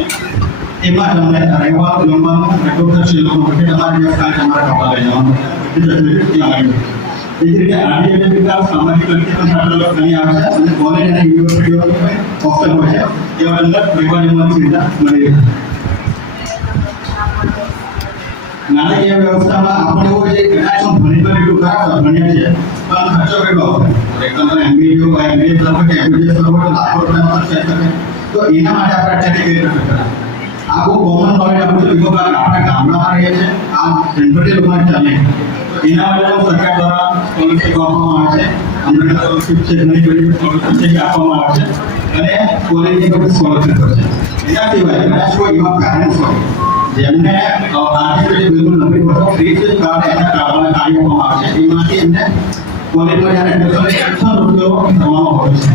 એમાં તમને રહેવાનું જમવાનું બધું થશે લોકો માટે તમારે જે કાંઈ તમારા કપડા લઈ જવાનું ત્યાં આવી એ રીતે આર્ટિફિશિયલ વિકાસ સામાજિક રીતે પણ છાત્ર લોકો ઘણી આવે છે અને કોલેજ અને યુનિવર્સિટીઓ હોસ્ટેલ હોય છે એવા અંદર રહેવા જમવાની સુવિધા મળી રહે નાણાકીય વ્યવસ્થામાં આપણે એવું છે કે કદાચ હું ભણી તો એટલું ખરાબ ભણ્યા છે પણ ખર્ચો કેટલો આવશે એકદમ MBA જો MBA કરો કે MBA કરો તો લાખો રૂપિયાનો ખર્ચ થાય તો એના માટે આપણે અત્યારે કેવી રીતે કરતા આ બહુ કોમન નોલેજ આપણે બીજો ભાગ આપણા ગામડામાં રહીએ છીએ આ જનરલી લોકોને ચાલે તો એના માટે સરકાર દ્વારા સ્કોલરશીપ આપવામાં આવે છે અમને સ્કોલરશીપ છે ઘણી બધી સ્કોલરશીપ છે આપવામાં આવે છે અને કોલેજની બધી સ્કોલરશીપ છે એના સિવાય કદાચ કોઈ એવા પેરેન્ટ્સ હોય જેમને આર્થિક રીતે બિલકુલ નથી હોતો ફ્રી કાર્ડ એના કાર્ડમાં કાર્ય આપવામાં આવે છે એમાંથી એમને કોલેજમાં જ્યારે એડમિશન ₹100 ભરવાનો હોય છે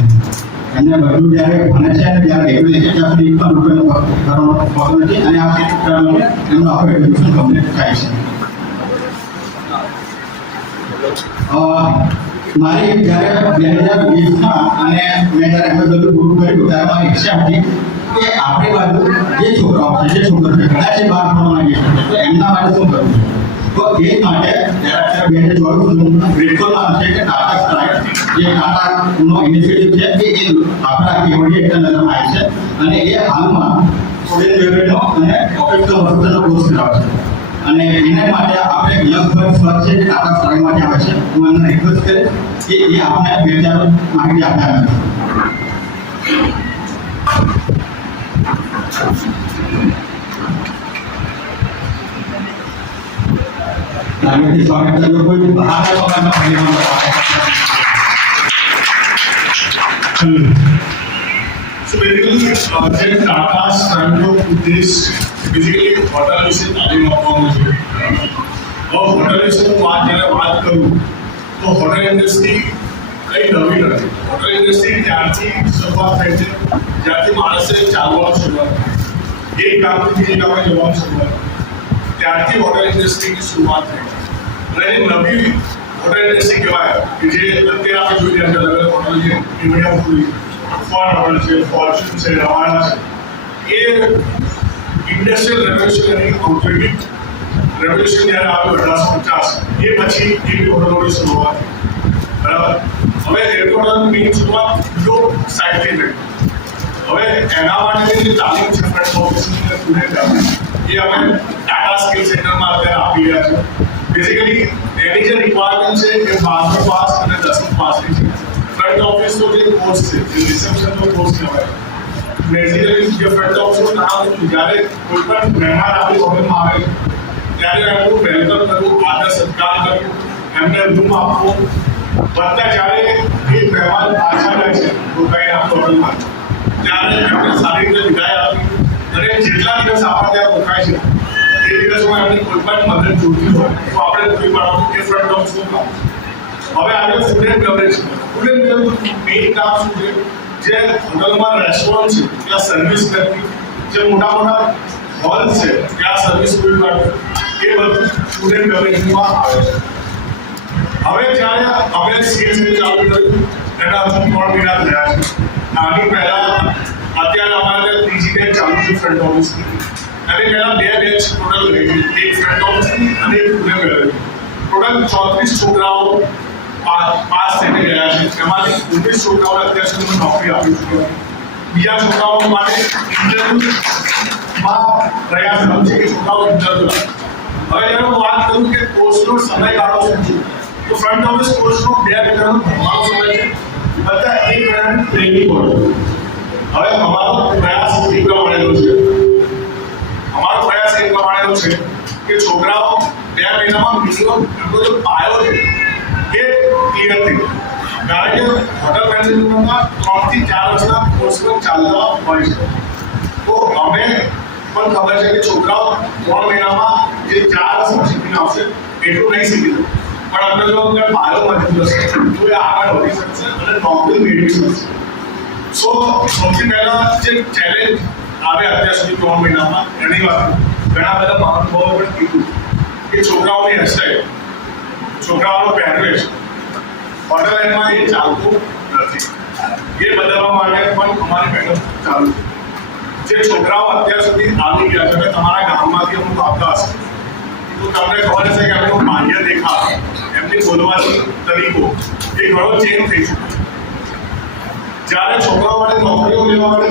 એમને બધું જ્યારે ભણે છે અને જ્યારે રેગ્યુલેશન ત્યાં સુધી ₹100 ભરવાનો હોતો નથી અને આ ક્ષેત્રમાં એમનું આખું એડમિશન કમ્પ્લીટ થાય છે મારી જ્યારે 2020માં અને મેં જ્યારે MSW પૂરું કર્યું ત્યારે મારી ઈચ્છા હતી કે આપણી બાજુ જે છોકરાઓ છે જે છોકરો છે કદાચ એ બહાર ભણવા માંગે છે તો એમના માટે શું કરવું તો એ માટે જ્યારે 2024 ગ્રેટફુલમાં છે કે ટાટા સ્ટ્રાઇક જે ટાટાનો ઇનિશિયેટિવ છે કે એ આપણા કેવડી એક નગરમાં આવે છે અને એ હાલમાં સ્ટુડન્ટ ડેવલપમેન્ટનો અને પ્રોફેશનલ વર્કનો કોર્સ કરાવે છે અને એના માટે આપણે લગભગ સર છે જે ટાટા સ્ટ્રાઇક માટે આવે છે હું એમને રિક્વેસ્ટ કરીશ કે એ આપણે 2000 માહિતી આપ્યા નથી નાગરિક સ્વાગત કરજો કોઈ બહાર આવવાના પરિણામ So basically, Tata Stanro Udesh basically hotel વિશે તાલીમ આપવાનું છે. હોટલ વિશે હું વાત કરું તો હોટલ ઇન્ડસ્ટ્રી કઈ નવી નથી. હોટલ ઇન્ડસ્ટ્રી ત્યારથી શરૂઆત થઈ છે જ્યારથી માણસે ચાલવાનું શરૂઆત કરી એક ગામથી બીજે ગામે જવાનું શરૂઆત ત્યારથી હોટલ ઇન્ડસ્ટ્રીની શરૂઆત થઈ અને નવી હોટલ ઇન્ડસ્ટ્રી કહેવાય કે જે અત્યારે આપણે જોઈ રહ્યા છીએ અલગ અલગ હોટલ છે ઇન્ડિયા ફૂડ ફોર હોટલ છે ફોર્ચ્યુન છે રવાના છે એ ઇન્ડસ્ટ્રીયલ રેવોલ્યુશન અને ઔદ્યોગિક રેવોલ્યુશન જ્યારે આવ્યું 1850 એ પછી એવી હોટલોની શરૂઆત બરાબર હવે એવી હોટલની મેઇન શરૂઆત યુરોપ સાઇડથી થઈ હવે એના માટેની જે તાલીમ છે ફ્રન્ટ ઓફિસની અને સ્ટુડન્ટ એ અમે ટાટા સ્કિલ સેન્ટરમાં અત્યારે આપી રહ્યા છે બેઝિકલી એની જે રિક્વાયરમેન્ટ છે એ 12 પાસ અને 10 પાસની છે ફ્રન્ટ ઓફિસનો જે કોર્સ છે જે રિસેપ્શનનો કોર્સ કહેવાય બેઝિકલી જે ફ્રન્ટ ઓફિસનું કામ જ્યારે કોઈ પણ મહેમાન આપણી હોટલમાં આવે ત્યારે એમનું વેલકમ કરવું આદર સત્કાર કરવું એમને રૂમ આપવો બધા જ્યારે એ મહેમાન પાછા જાય છે રોકાઈને આપણી હોટલમાં ત્યારે એમને સારી રીતે વિદાય આપી અને જેટલા દિવસ આપણે ત્યાં રોકાય છે એ દિવસમાં એમની કોઈ પણ મદદ જોઈતી હોય તો આપણે પૂરી પાડવાનું એ ફ્રન્ટ ઓફિસનું કામ હવે આજે સ્ટુડન્ટ કવરેજ સ્ટુડન્ટ મેઇન કામ શું છે જે હોટલમાં રેસ્ટોરન્ટ છે ત્યાં સર્વિસ કરવી જે મોટા મોટા હોલ છે ત્યાં સર્વિસ પૂરી પાડવી એ બધું સ્ટુડન્ટ કવરેજમાં આવે છે હવે જ્યારે અમે સ્કિલ સેટ ચાલુ કર્યું એના હજુ 3 મહિના થયા છે આની પહેલા અત્યારે અમારે ત્રીજી બેચ ચાલુ છે ફ્રન્ટ ઓફિસની અને પહેલા 2 બેચ ટોટલ રહી એક ફ્રન્ટ ઓફિસની અને એક પુણે ગયેલી ટોટલ 34 છોકરાઓ પાસ થઈને ગયા છે એમાંથી 19 છોકરાઓને અત્યાર સુધી નોકરી આપી ચૂક્યા બીજા છોકરાઓ માટે ઇન્ટરવ્યુમાં પ્રયાસ કર્યો છે કે છોકરાઓ ઇન્ટરવ્યુ હવે જ્યારે હું વાત કરું કે કોર્સનો સમયગાળો શું છે તો ફ્રન્ટ ઓફિસ કોર્સનો 2 મહિનાનો ભણવાનો સમય છે બધા 1 મહિનાની ટ્રેનિંગ હોય હવે અમારો પ્રયાસ એ પ્રમાણેનો છે કે છોકરાઓ 2 મહિનામાં મિનિમમ એમનો જે પાયો છે એ ક્લિયર થઈ કારણ કે હોટલ મેનેજમેન્ટમાં 3 થી 4 વર્ષના કોર્સ ચાલતા હોય છે તો અમે પણ ખબર છે કે છોકરાઓ 3 મહિનામાં જે 4 વર્ષ શીખીને આવશે એટલું નહીં શીખી શકે પણ આપણે જો પાયો મજબૂત હશે તો એ આગળ વધી શકશે અને નોકરી મેળવી શકશે સો સૌથી પહેલા જે ચેલેન્જ આવે અત્યાર સુધી 3 મહિનામાં ઘણી વાર ઘણા બધા મહાનુભાવો પણ કીધું કે છોકરાઓની હેરસ્ટાઈલ છોકરાઓનો પહેરવેશ હોટલ લાઈનમાં એ ચાલતું નથી એ બદલવા માટે પણ અમારી મેડમ ચાલુ જે છોકરાઓ અત્યાર સુધી આવી ગયા છે તમારા ગામમાંથી અમુક આવતા હશે તો તમને ખબર હશે કે એમનો માન્ય દેખાવ એમની બોલવાની તરીકો એ ઘણો ચેન્જ થઈ ચૂક્યો જ્યારે છોકરાઓ માટે નોકરીઓ લેવા માટે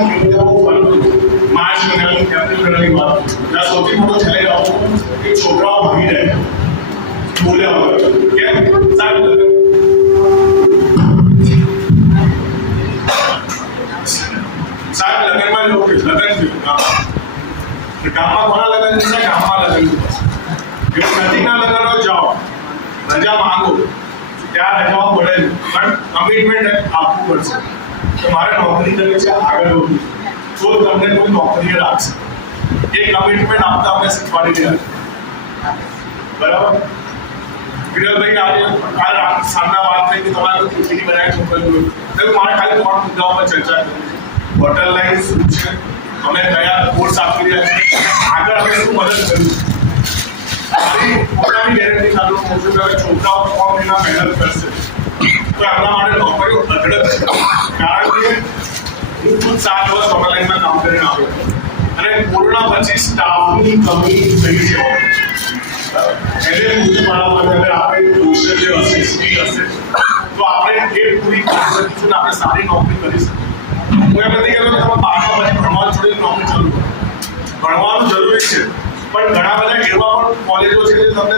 માર્ચ મહિનાની સર્ટિફિકેટની વાત ત્યાં સૌથી મોટો ચેલેન્જ આવતો કે છોકરાઓ ભાગી જાય બોલ્યા વગર કેમ સાહેબ લગ્નમાં જવું કે લગ્ન છે ગામમાં કોના લગ્ન છે ગામમાં લગ્ન છે નદીના લગ્નમાં જાઓ રજા માંગો ત્યાં રજાઓ પડે પણ કમિટમેન્ટ આપવું પડશે કે મારે નોકરી કરવી છે આગળ વધવું તો તમને કોઈ નોકરી રાખશે એ કમિટમેન્ટ આપતા અમે શીખવાડી રહ્યા બરાબર વિરલભાઈ આજે કાલ સાંજના વાત થઈ કે તમારે કોઈ પીપીટી બનાવી મોકલવું તો મારે ખાલી 3 મુદ્દાઓ પર ચર્ચા કરવી હોટલ લાઈન શું છે અમે કયા કોર્સ આપી રહ્યા છીએ આગળ અમે શું મદદ કરવી મારી પોતાની ગેરંટી ચાલુ કહું છું કે છોકરાઓ 3 મહિના મહેનત કરશે તો એમના માટે નોકરીઓ અઘડ છે કારણ કે હું ખુદ 7 વર્ષ ઓનલાઈનમાં કામ કરીને આવ્યો અને કોરોના પછી સ્ટાફની કમી થઈ છે એને પૂરી પાડવા માટે આપણે કૌશલ્ય હશે સ્કિલ હશે તો આપણે એ પૂરી કરી શકીશું ને આપણે સારી નોકરી કરી શકીશું હું એમ નથી કહેતો કે તમે 12મા પછી ભણવા છોડીને નોકરી ચાલુ કરો ભણવાનું જરૂરી છે પણ ઘણા બધા એવા પણ કોલેજો છે જે તમને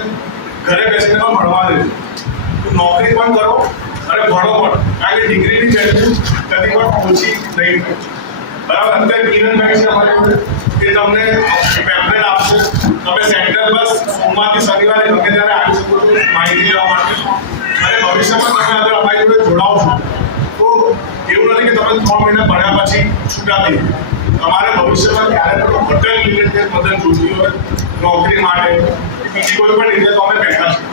ઘરે બેસીને પણ ભણવા દે તો નોકરી પણ કરો અને ભણો પણ કારણ કે ડિગ્રીની વેલ્યુ કદી પણ ઓછી નહીં થાય બરાબર અત્યારે કિરણભાઈ છે અમારી જોડે કે તમને પેમ્પલેટ આપશે તમે સેન્ટર બસ સોમવારથી શનિવારે ગમે ત્યારે આવી શકો છો માહિતી લેવા માટે અને ભવિષ્યમાં તમે અગર અમારી જોડે જોડાવ છો તો એવું નથી કે તમે 3 મહિના ભણ્યા પછી છૂટા થઈ તમારે ભવિષ્યમાં ક્યારે પણ હોટેલ રિલેટેડ મદદ જોઈતી હોય નોકરી માટે બીજી કોઈ પણ રીતે તો અમે બેઠા છીએ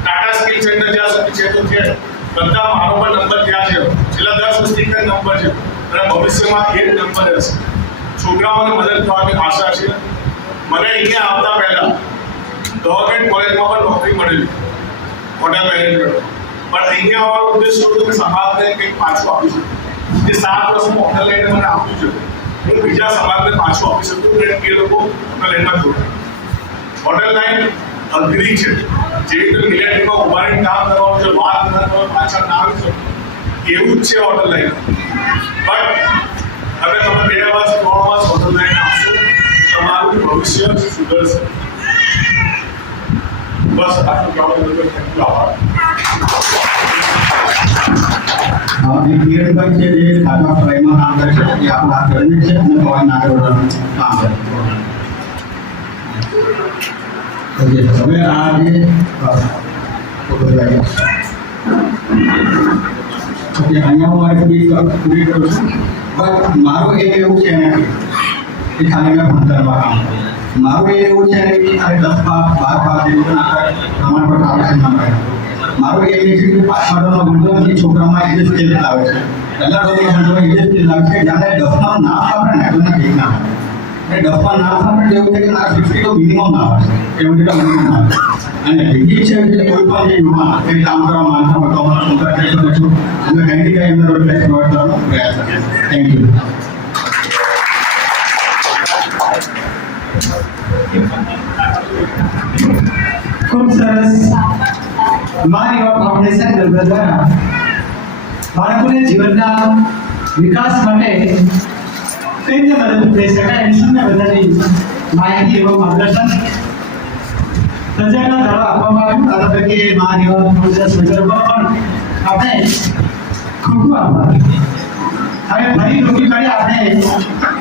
ટાટા સ્કિલ સેન્ટર જ્યાં સુધી છે તો છે બધા મારો પણ નંબર ત્યાં છે છેલ્લા 10 વર્ષથી એક નંબર છે અને ભવિષ્યમાં એ નંબર હશે છોકરાઓને મદદ કરવાની આશા છે મને અહીંયા આવતા પહેલા ગવર્મેન્ટ કોલેજમાં પણ નોકરી મળેલી હોટેલ મેનેજમેન્ટ પણ અહીંયા આવવાનો ઉદ્દેશ હતો કે સમાજને કંઈક પાછું આપી શકું જે 7 વર્ષનું હોટેલ લઈને મને આપ્યું છે હું બીજા સમાજને પાછું આપી શકું અને એ લોકો હોટેલ લાઈનમાં જોડાય હોટેલ લાઈન અઘરી છે જે રીતે મિલિટરીમાં ઉભા રહીને કામ કરવાનું છે વાત કરવાનું પાછળ ના આવી શકે એવું જ છે હોટેલ લાઈન બટ હવે તમે 2 વર્ષ 3 વર્ષ હોટેલ લાઈન આપશો તમારું ભવિષ્ય સુધરશે બસ આટલું કહેવાનું થેન્ક યુ આભાર કિરણભાઈ છે જે ટાટા ફ્લાઈમાં કામ કરે છે એ આપણા કર્મી છે અને પવન નાગરવાળાનું કામ કરે છે હવે આ જે અહીંયા હું મારી પૂરી કરું છું બટ મારું એ એવું છે ને કે ખાલી મેં ભણતરમાં કામ કરું મારું એ એવું છે ને કે ખાલી 10 પાસ 12 પાસ એવું પ્રમાણપત્ર આવે છે ના મારું એ છે કે પાછળનો ભણતર એ છોકરામાં એ સ્કેલ આવે છે પહેલા તો ભણતર એ સ્કેલ આવે છે જ્યારે 10માં ના આપણે ને એટલે ઠીક ના આવે 10માં ના આપણે એવું છે કે મારા 50 તો મિનિમમ ના આવે એવું એટલે મિનિમમ ના આવે અને બીજી છે કે કોઈ પણ જે યુવા એ કામ કરવા માંગતા હોય તો અમારા સંપર્ક કરી શકો છો અમે કંઈ કંઈ એમને રોજગાર પ્રોવાઈડ કરવાનો પ્રયાસ કરીએ થેન્ક યુ ખૂબ સરસ મારી ફાઉન્ડેશન દ્વારા બાળકોને જીવનના વિકાસ માટે કઈ રીતે મદદ થઈ શકાય એની શું બધાની માહિતી এবং માર્ગદર્શન સજાગતા દ્વારા આપવામાં આવ્યું આ તબક્કે મારી ફાઉન્ડેશન સંદર્ભમાં પણ આપણે ખૂબ આભાર હવે ફરી રોકી કાઢી આપણે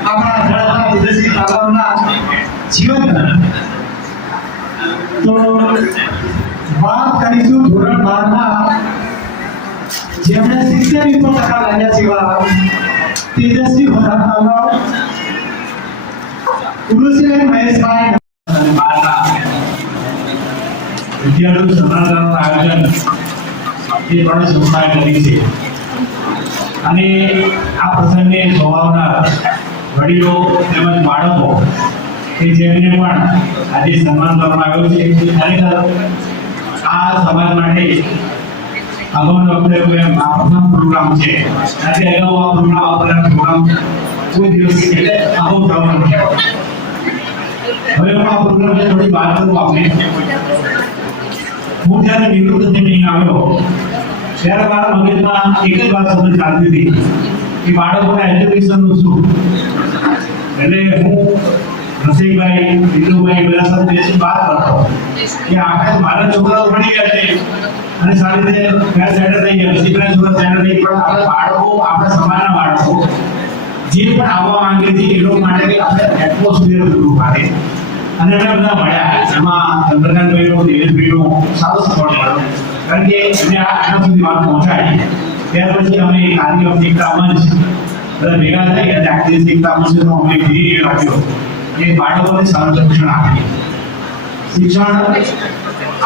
આપણા જળના વિદેશી તાલાવના જીવન તો વાત કરીશું ધોરણ 12માં જેમણે 70% લાગ્યા છે એવા તેજસ્વી હોદ્દા તાલાવ ઉર્વશીબેન મહેશભાઈ અને 12ના વિદ્યાર્થી સન્માનનું આયોજન એ પણ સંસ્થાએ કરી છે અને આ પ્રસંગે જોવાના વડીલો તેમજ બાળકો કે જેમને પણ આજે સન્માન કરવામાં આવ્યું છે ખરેખર આ સમાજ માટે અગાઉનો આપણે આ પ્રથમ પ્રોગ્રામ છે આજે અગાઉ આ પ્રોગ્રામ કોઈ દિવસ એટલે અગાઉ થવાનો છે હવે હું આ પ્રોગ્રામને થોડી વાત કરું આપણે હું જ્યારે નિવૃત્ત થઈને આવ્યો ત્યારે મારા મગજમાં એક જ વાત સમજ ચાલતી હતી કે બાળકોના એજ્યુકેશનનું શું એટલે હું રસિકભાઈ, બિંદુભાઈ બધા સાથે બેસી વાત કરતો કે આપણે મારા છોકરાઓ ભણી ગયા છે અને સારી રીતે સેટલ થઈ ગયા, રસિકભાઈ છોકરા સેટલ થઈ ગયા, પણ આપણે બાળકો, આપણા સમાજના બાળકો જે પણ આવવા માંગે છે એ લોકો માટે કે આપણે એટમોસ્ફિયર પૂરું પાડે. અને અમે બધા મળ્યા, એમાં ચંદ્રકાંતભાઈનો, દિનેશભાઈનો સારો સપોર્ટ મળ્યો, કારણ કે એને આના સુધી વાત પહોંચાડી. ત્યાર પછી અમે આદિવાસી એકતા મંચ બધા ભેગા થઈ અને આદિવાસી એકતા મંચનો અમે ધ્યેય રાખ્યો કે બાળકોને સારું શિક્ષણ આપીએ. શિક્ષણ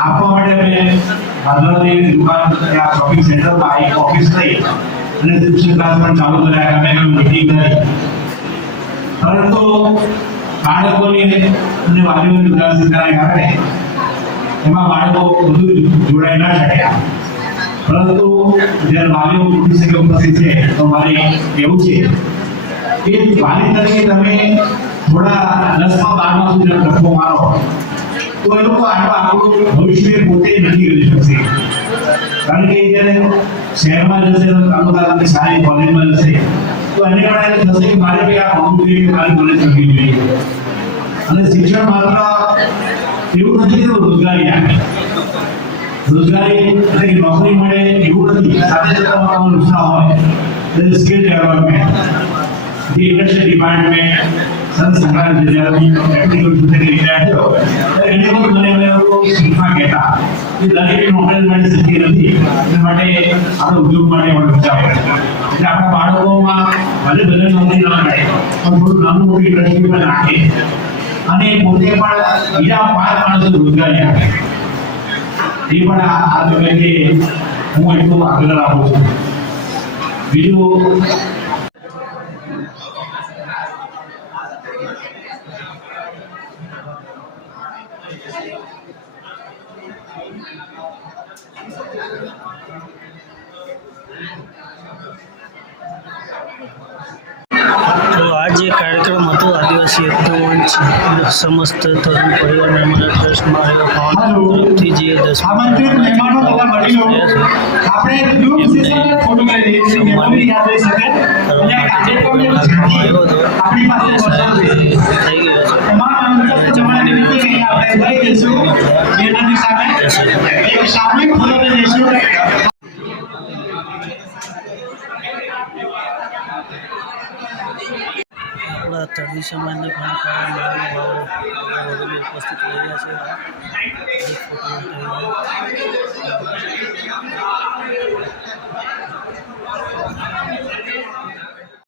આપવા માટે અમે ભાદરવાની દુકાન ત્યાં શોપિંગ સેન્ટરમાં એક ઓફિસ થઈ અને ટ્યુશન ક્લાસ પણ ચાલુ કર્યા. અમે મીટિંગ કરી, પરંતુ બાળકોની અને વાલીઓની ઉદાસીનતાને કારણે એમાં બાળકો વધુ જોડાઈ ના શક્યા. પરંતુ જ્યારે વાલીઓ મોટી સંખ્યા ઉપસ્થિત છે તો મારે એવું છે કે વાલી તરીકે તમે થોડા 10માં 12માં સુધી ધક્કો મારો તો એ લોકો આપણું ભવિષ્ય પોતે નથી કરી શકશે. કારણ કે જ્યારે શહેરમાં જશે, તાલુકાની સારી કોલેજમાં જશે તો એને કારણે થશે કે મારે ભાઈ આ ભણવું જોઈએ કે મારી કોલેજ કરવી જોઈએ. અને શિક્ષણ માત્ર એવું નથી કે રોજગારી આપે, રોજગારી એટલે કે નોકરી મળે એવું નથી, સાથે સાથે તમારું નુકસાન હોય સ્કિલ ડેવલપમેન્ટ, જે ઇન્ડસ્ટ્રી ડિપાર્ટમેન્ટ સંસ્થાન જ્યારે ટેકનિકલ સુધી રિટાયર થયો ત્યારે એને પણ મને શીખવા કહેતા કે દરેક નોકરી માટે શીખી નથી, એ માટે આપણે ઉદ્યોગ માટે આપણે વિચાર પડે. એટલે આપણા બાળકોમાં ભલે ભલે નોકરી ના મળે પણ થોડું નાનું મોટી ઇન્ડસ્ટ્રી પણ નાખે અને પોતે પણ બીજા 5 માણસો રોજગારી આપે. એ પણ આ બાબતે હું એટલું આગ્રહ રાખું છું. બીજું તો આ જે કાર્યક્રમ હતો આદિવાસી એકતા મંચ સમસ્ત તરુણ પરિવાર નર્મદા ટ્રસ્ટ મારા તરફથી જે 10 આમંત્રિત મહેમાનો તથા વડીલો આપણે ગ્રુપ સેશન ફોટોગ્રાફી જે મેમરી યાદ રહી શકે અને કાર્યક્રમની આપણી પાસે થઈ ગયો છે. તમામ આમંત્રિત જમાને વિનંતી કે આપણે લઈ જઈશું એનાની સામે એક સામૂહિક ફોટો લઈશું. આપણા તરવી સમાજના ઘણા ખરા મહાનુભાવો વડીલો ઉપસ્થિત રહ્યા છે.